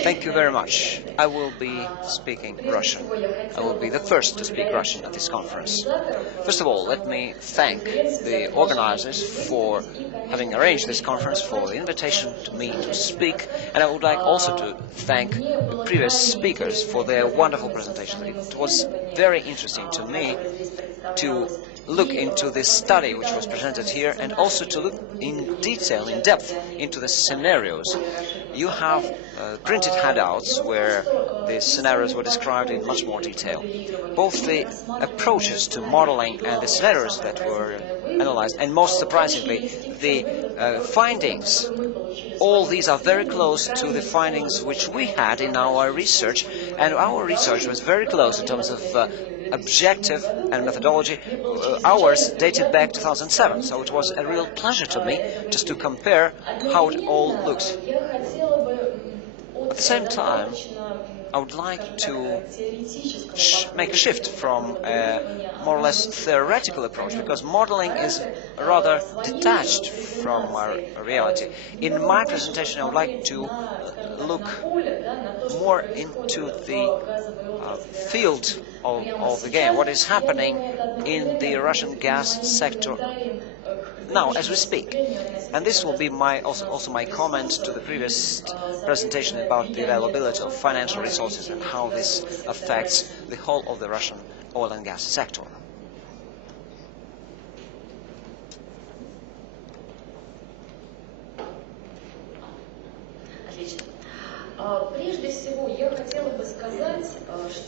Thank you very much. I will be speaking Russian. I will be the first to speak Russian at this conference. First of all, let me thank the organizers for having arranged this conference, for the invitation to me to speak, and I would like also to thank the previous speakers for their wonderful presentation. It was very interesting to me to look into this study which was presented here, and also to look in detail, in depth, into the scenarios. You have printed handouts where the scenarios were described in much more detail. Both the approaches to modeling and the scenarios that were analyzed, and most surprisingly, the findings, all these are very close to the findings which we had in our research, and our research was very close in terms of objective and methodology. Ours dated back 2007, so it was a real pleasure to me just to compare how it all looks. At the same time, I would like to make a shift from a more or less theoretical approach, because modeling is rather detached from our reality. In my presentation, I would like to look more into the field of the game, what is happening in the Russian gas sector now, as we speak. And this will be also my comment to the previous presentation about the availability of financial resources and how this affects the whole of the Russian oil and gas sector.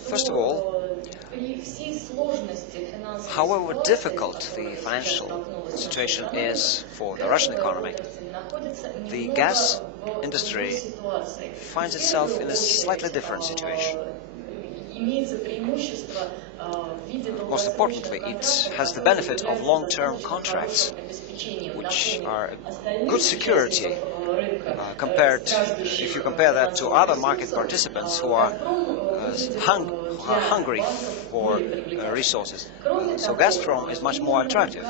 First of all, however difficult the financial situation is for the Russian economy, the gas industry finds itself in a slightly different situation. Most importantly, it has the benefit of long-term contracts, which are good security if you compare that to other market participants who are hungry for resources. So Gazprom is much more attractive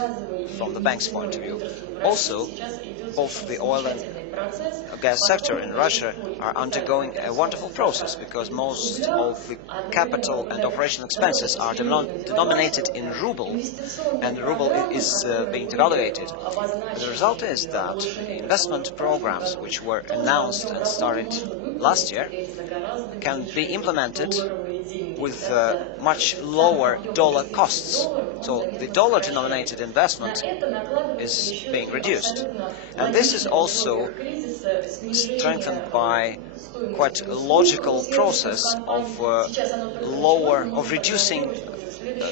from the bank's point of view. Also, both the oil and gas sector in Russia are undergoing a wonderful process, because most of the capital and operational expenses are denominated in ruble, and the ruble is being devaluated. The result is that the investment programs which were announced and started last year can be implemented with much lower dollar costs. So the dollar-denominated investment is being reduced. And this is also strengthened by quite a logical process of reducing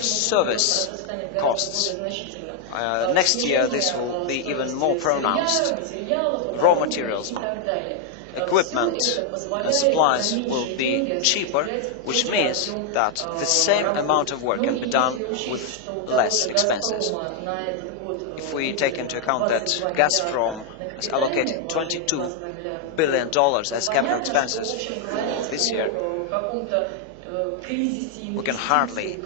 service costs. Next year this will be even more pronounced. Raw materials, equipment and supplies will be cheaper, which means that the same amount of work can be done with less expenses. If we take into account that Gazprom has allocated $22 billion as capital expenses for this year, we can hardly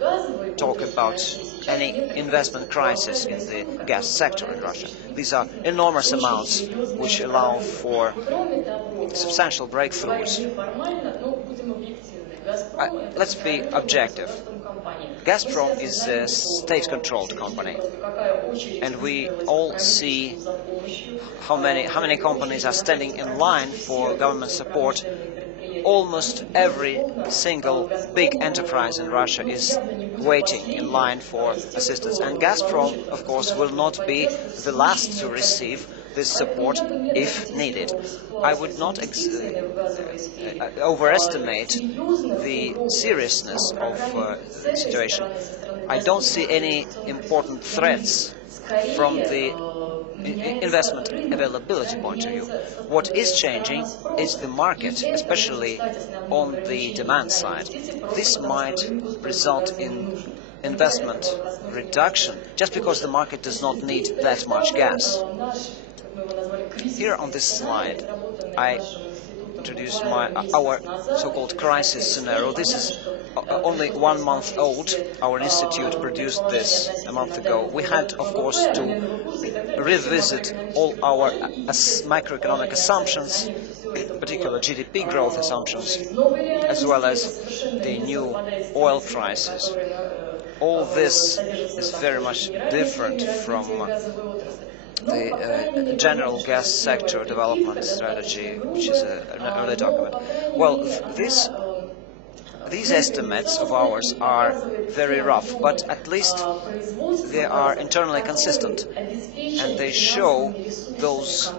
talk about any investment crisis in the gas sector in Russia. These are enormous amounts which allow for substantial breakthroughs. Let's be objective. Gazprom is a state-controlled company, and we all see how many companies are standing in line for government support. Almost every single big enterprise in Russia is waiting in line for assistance, and Gazprom, of course, will not be the last to receive this support if needed. I would not overestimate the seriousness of the situation. I don't see any important threats from the investment availability point of view. What is changing is the market, especially on the demand side. This might result in investment reduction just because the market does not need that much gas. Here on this slide, I introduced our so-called crisis scenario. This is only 1 month old. Our institute produced this a month ago. We had, of course, to revisit all our macroeconomic assumptions, in particular GDP growth assumptions, as well as the new oil prices. All this is very much different from the general gas sector development strategy, which is an early document. Well, these estimates of ours are very rough, but at least they are internally consistent, and they show those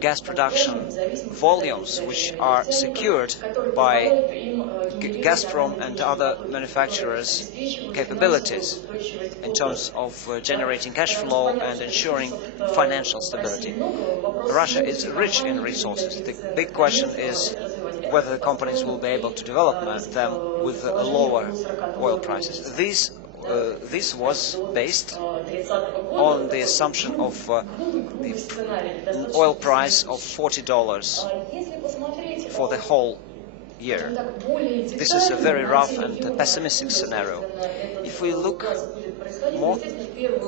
gas production volumes which are secured by Gazprom and other manufacturers' capabilities in terms of generating cash flow and ensuring financial stability. Russia is rich in resources. The big question is whether the companies will be able to develop them with lower oil prices. This was based on the assumption of the oil price of $40 for the whole year. This is a very rough and pessimistic scenario. If we look more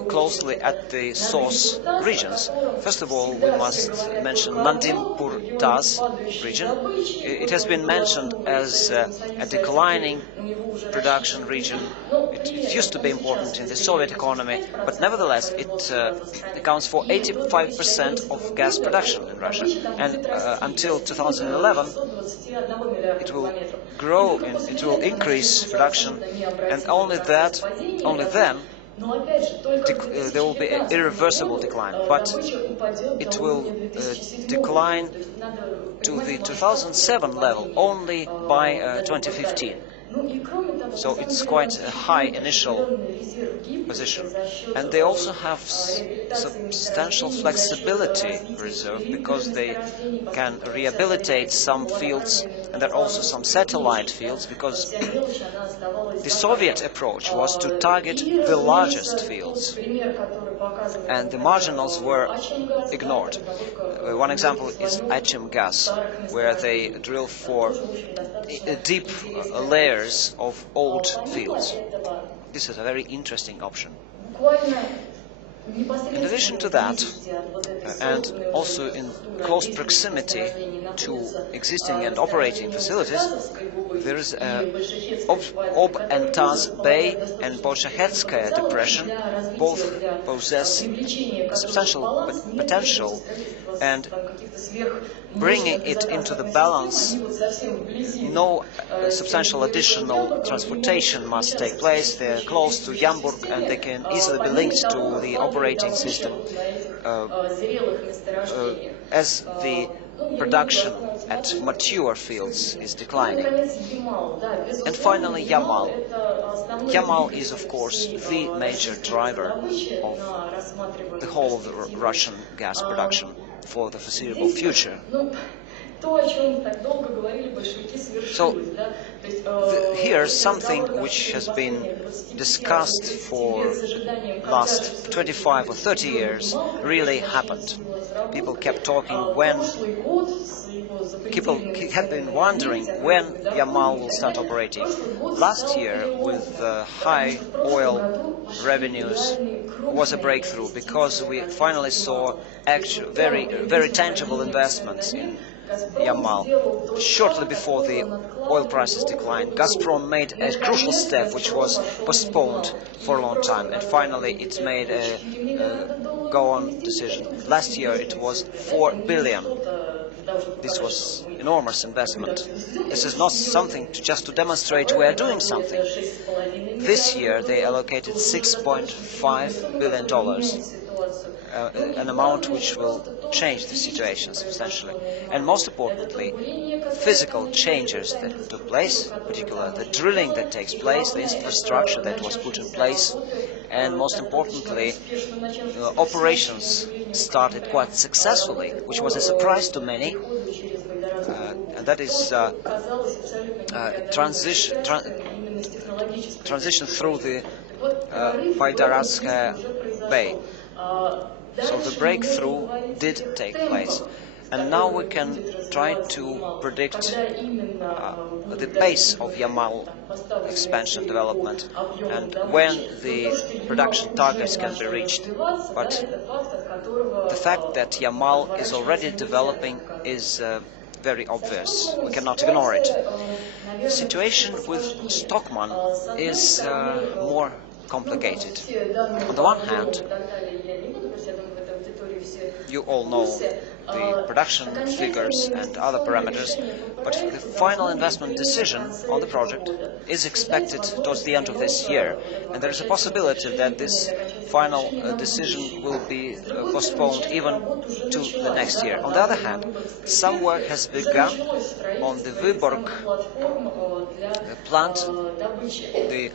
closely at the source regions, first of all, we must mention Mandimpur-Taz region. It has been mentioned as a declining production region. It used to be important in the Soviet economy, but nevertheless it accounts for 85% of gas production in Russia. And until 2011, it will grow, it will increase production, and only then there will be an irreversible decline, but it will decline to the 2007 level only by 2015. So it's quite a high initial position. And they also have substantial flexibility reserve because they can rehabilitate some fields, and there are also some satellite fields, because the Soviet approach was to target the largest fields and the marginals were ignored. One example is Achim gas, where they drill for deep layers of old fields. This is a very interesting option. In addition to that, and also in close proximity to existing and operating facilities, there is Ob and Taz Bay and Bolshakhetskaya depression. Both possess substantial potential, and bringing it into the balance, no substantial additional transportation must take place. They are close to Yamburg and they can easily be linked to the operating system as the production at mature fields is declining. And finally, Yamal. Yamal is, of course, the major driver of the whole of the Russian gas production for the foreseeable future. So here's something which has been discussed for the last 25 or 30 years really happened. People kept talking people have been wondering when Yamal will start operating. Last year, with high oil revenues, was a breakthrough because we finally saw actual, very tangible investments in Yamal. Shortly before the oil prices declined, Gazprom made a crucial step which was postponed for a long time, and finally it made a go-on decision. Last year it was 4 billion. This was enormous investment. This is not something just to demonstrate we are doing something. This year they allocated $6.5 billion. An amount which will change the situation substantially. And most importantly, physical changes that took place, particularly the drilling that takes place, the infrastructure that was put in place, and most importantly, operations started quite successfully, which was a surprise to many, and that is transition through the Baydaratskaya Bay. So the breakthrough did take place. And now we can try to predict the pace of Yamal expansion development and when the production targets can be reached. But the fact that Yamal is already developing is very obvious. We cannot ignore it. The situation with Stockman is more complicated. On the one hand, you all know the production figures and other parameters, but the final investment decision on the project is expected towards the end of this year, and there is a possibility that this final decision will be postponed even to the next year. On the other hand, some work has begun on the Vyborg plant. The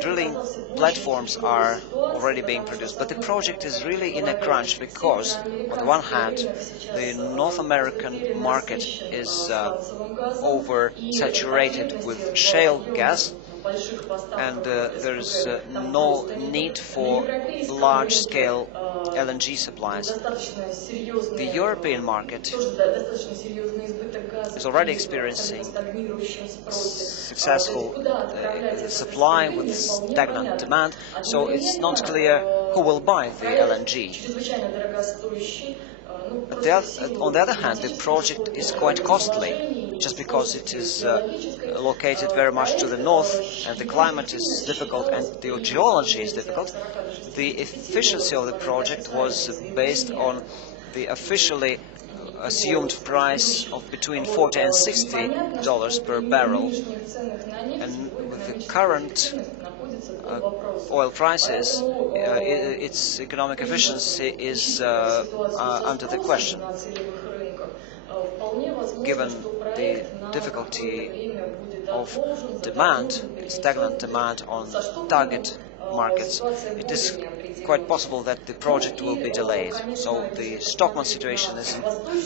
drilling platforms are already being produced, but the project is really in a crunch because, on the one hand, the North American market is oversaturated with shale gas, and there is no need for large-scale LNG supplies. The European market is already experiencing successful supply with stagnant demand, so it's not clear who will buy the LNG. On the other hand, the project is quite costly, just because it is located very much to the north, and the climate is difficult, and the geology is difficult. The efficiency of the project was based on the officially assumed price of between $40 and $60 per barrel, and with the current oil prices, its economic efficiency is under the question. Given the difficulty of demand, stagnant demand on target markets, it is quite possible that the project will be delayed. So the Stockman situation is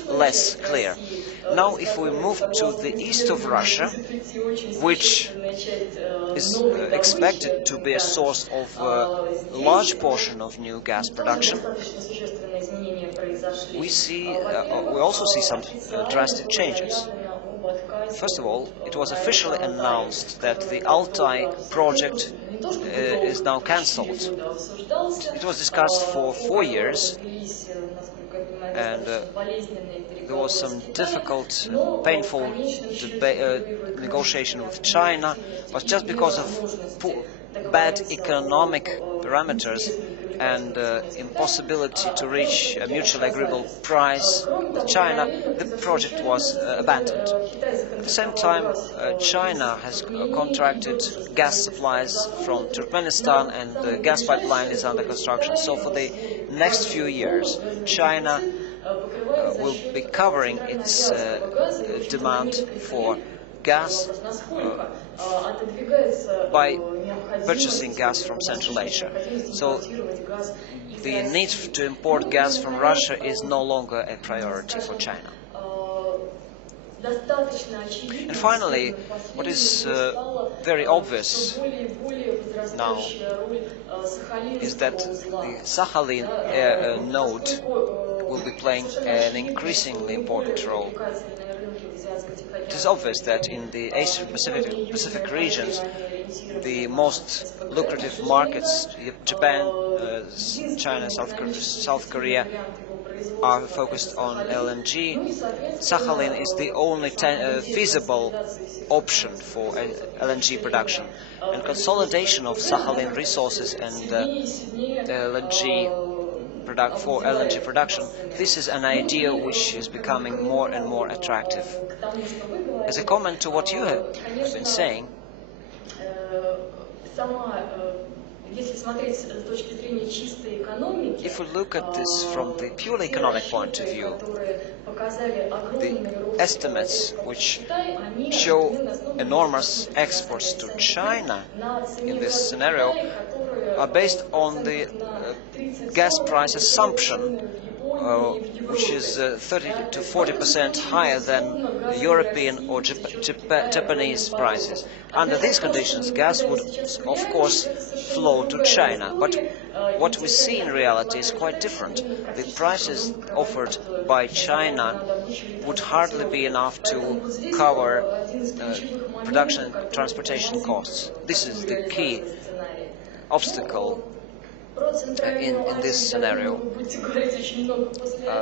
less clear. Now, if we move to the east of Russia, which is expected to be a source of a large portion of new gas production, we also see some drastic changes. First of all, it was officially announced that the Altai project is now cancelled. It was discussed for 4 years, and there was some difficult, painful negotiation with China, but just because of bad economic parameters and impossibility to reach a mutually agreeable price with China, the project was abandoned. At the same time, China has contracted gas supplies from Turkmenistan, and the gas pipeline is under construction. So for the next few years, China will be covering its demand for gas by purchasing gas from Central Asia. So the need to import gas from Russia is no longer a priority for China. And finally, what is very obvious now is that the Sakhalin node will be playing an increasingly important role. It is obvious that in the Asian Pacific regions, the most lucrative markets, Japan, China, South Korea, are focused on LNG. Sakhalin is the only feasible option for LNG production. And consolidation of Sakhalin resources and for LNG production, this is an idea which is becoming more and more attractive. As a comment to what you have been saying, if we look at this from the purely economic point of view, the estimates which show enormous exports to China in this scenario are based on the gas price assumption which is 30 to 40% higher than European or Japanese prices. Under these conditions, gas would, of course, flow to China. But what we see in reality is quite different. The prices offered by China would hardly be enough to cover production and transportation costs. This is the key obstacle in this scenario.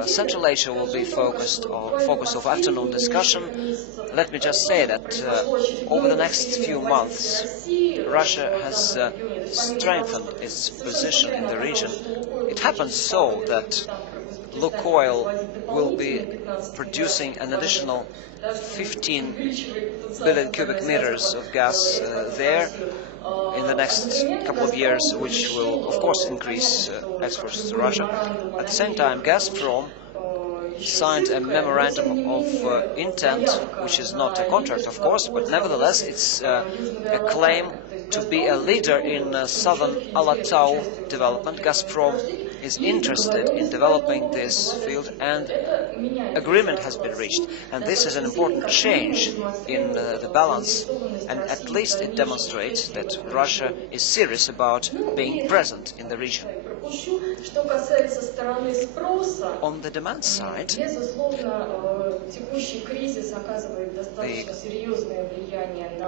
Central Asia will be focus of afternoon discussion. Let me just say that over the next few months, Russia has strengthened its position in the region. It happens so that Lukoil will be producing an additional 15 billion cubic meters of gas there in the next couple of years, which will, of course, increase exports to Russia. At the same time, Gazprom signed a memorandum of intent, which is not a contract, of course, but nevertheless it's a claim to be a leader in southern Alatau development. Gazprom is interested in developing this field, and agreement has been reached. And this is an important change in the balance, and at least it demonstrates that Russia is serious about being present in the region. On the demand side, the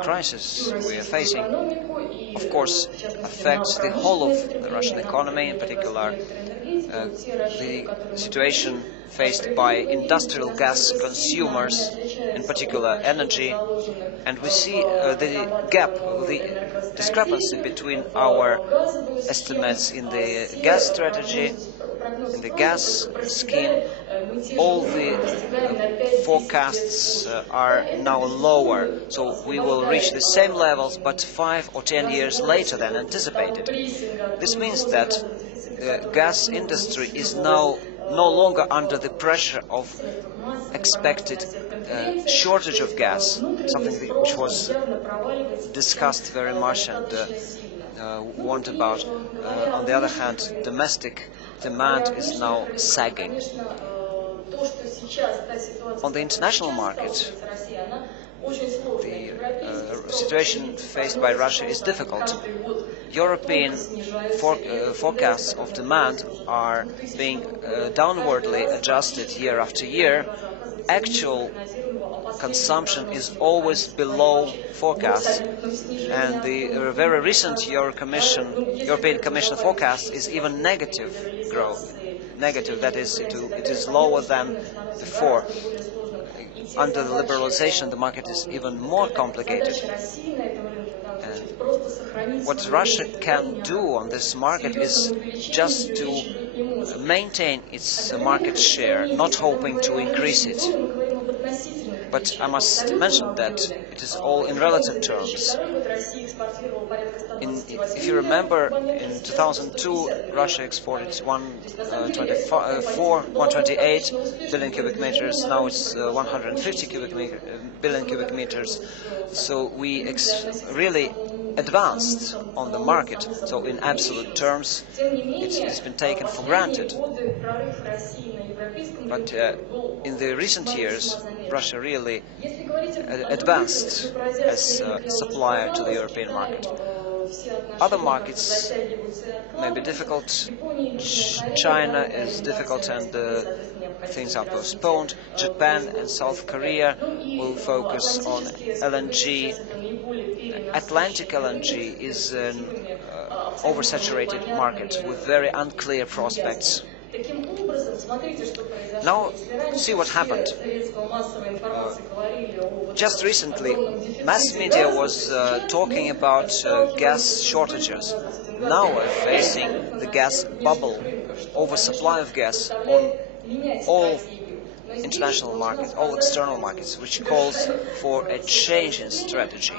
crisis we are facing, of course, affects the whole of the Russian economy, in particular the situation faced by industrial gas consumers, in particular energy, and we see the gap, the discrepancy between our estimates in the gas strategy, in the gas scheme. All the forecasts are now lower, so we will reach the same levels but 5 or 10 years later than anticipated. This means that the gas industry is now no longer under the pressure of expected shortage of gas, something which was discussed very much and warned about. On the other hand, domestic demand is now sagging. On the international market, the situation faced by Russia is difficult. European forecasts of demand are being downwardly adjusted year after year. Actual consumption is always below forecasts, and the very recent European Commission forecast is even negative growth. Negative, that is, it is lower than before. Under the liberalization, the market is even more complicated. And what Russia can do on this market is just to maintain its market share, not hoping to increase it. But I must mention that it is all in relative terms. If you remember, in 2002, Russia exported 128 billion cubic meters. Now it's 150 billion cubic meters. So we really advanced on the market. So in absolute terms, it's been taken for granted. But in the recent years, Russia really advanced as a supplier to the European market. Other markets may be difficult. China is difficult and things are postponed. Japan and South Korea will focus on LNG. Atlantic LNG is an oversaturated market with very unclear prospects. Now, see what happened. Just recently, mass media was talking about gas shortages. Now we're facing the gas bubble, oversupply of gas on all international markets, all external markets, which calls for a change in strategy.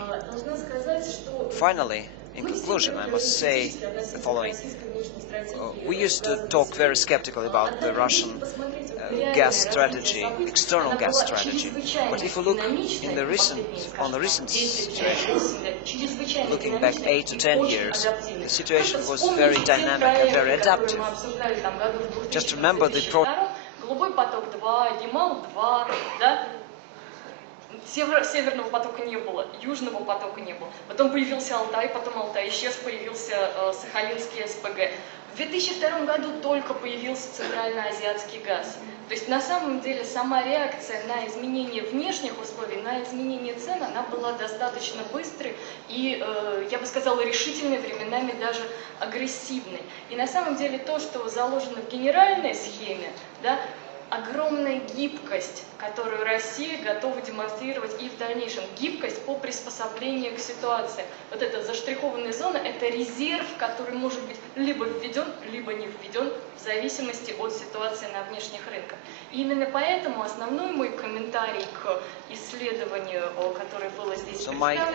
Finally, in conclusion, I must say the following. We used to talk very skeptically about the Russian gas strategy, external gas strategy. But if we look on the recent situation, looking back 8 to 10 years, the situation was very dynamic and very adaptive. Just remember the Голубой поток-2, Ямал-2, да? Северного потока не было, Южного потока не было. Потом появился Алтай, потом Алтай исчез, появился Сахалинский СПГ. В 2002 году только появился центральноазиатский газ. То есть на самом деле сама реакция на изменение внешних условий, на изменение цен, она была достаточно быстрой и, я бы сказала, решительной, временами даже агрессивной. И на самом деле то, что заложено в генеральной схеме, да, огромная гибкость, которую Россия готова демонстрировать и в дальнейшем. Гибкость по приспособлению к ситуации. Вот эта заштрихованная зона – это резерв, который может быть либо введен, либо не введен, в зависимости от ситуации на внешних рынках. И именно поэтому основной мой комментарий к исследованию, которое было здесь представлено,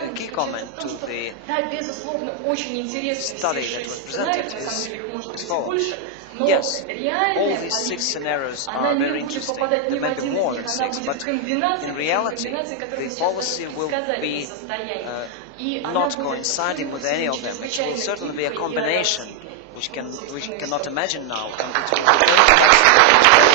да, безусловно, очень интересный все 6 сценариев, на самом деле их может быть больше, но реальная политика, она не будет попадать ни в один из них, она будет в комбинации, которые мы сейчас предсказать не в состоянии. not coinciding with any of them. It will certainly be a combination which cannot imagine now, and it will be very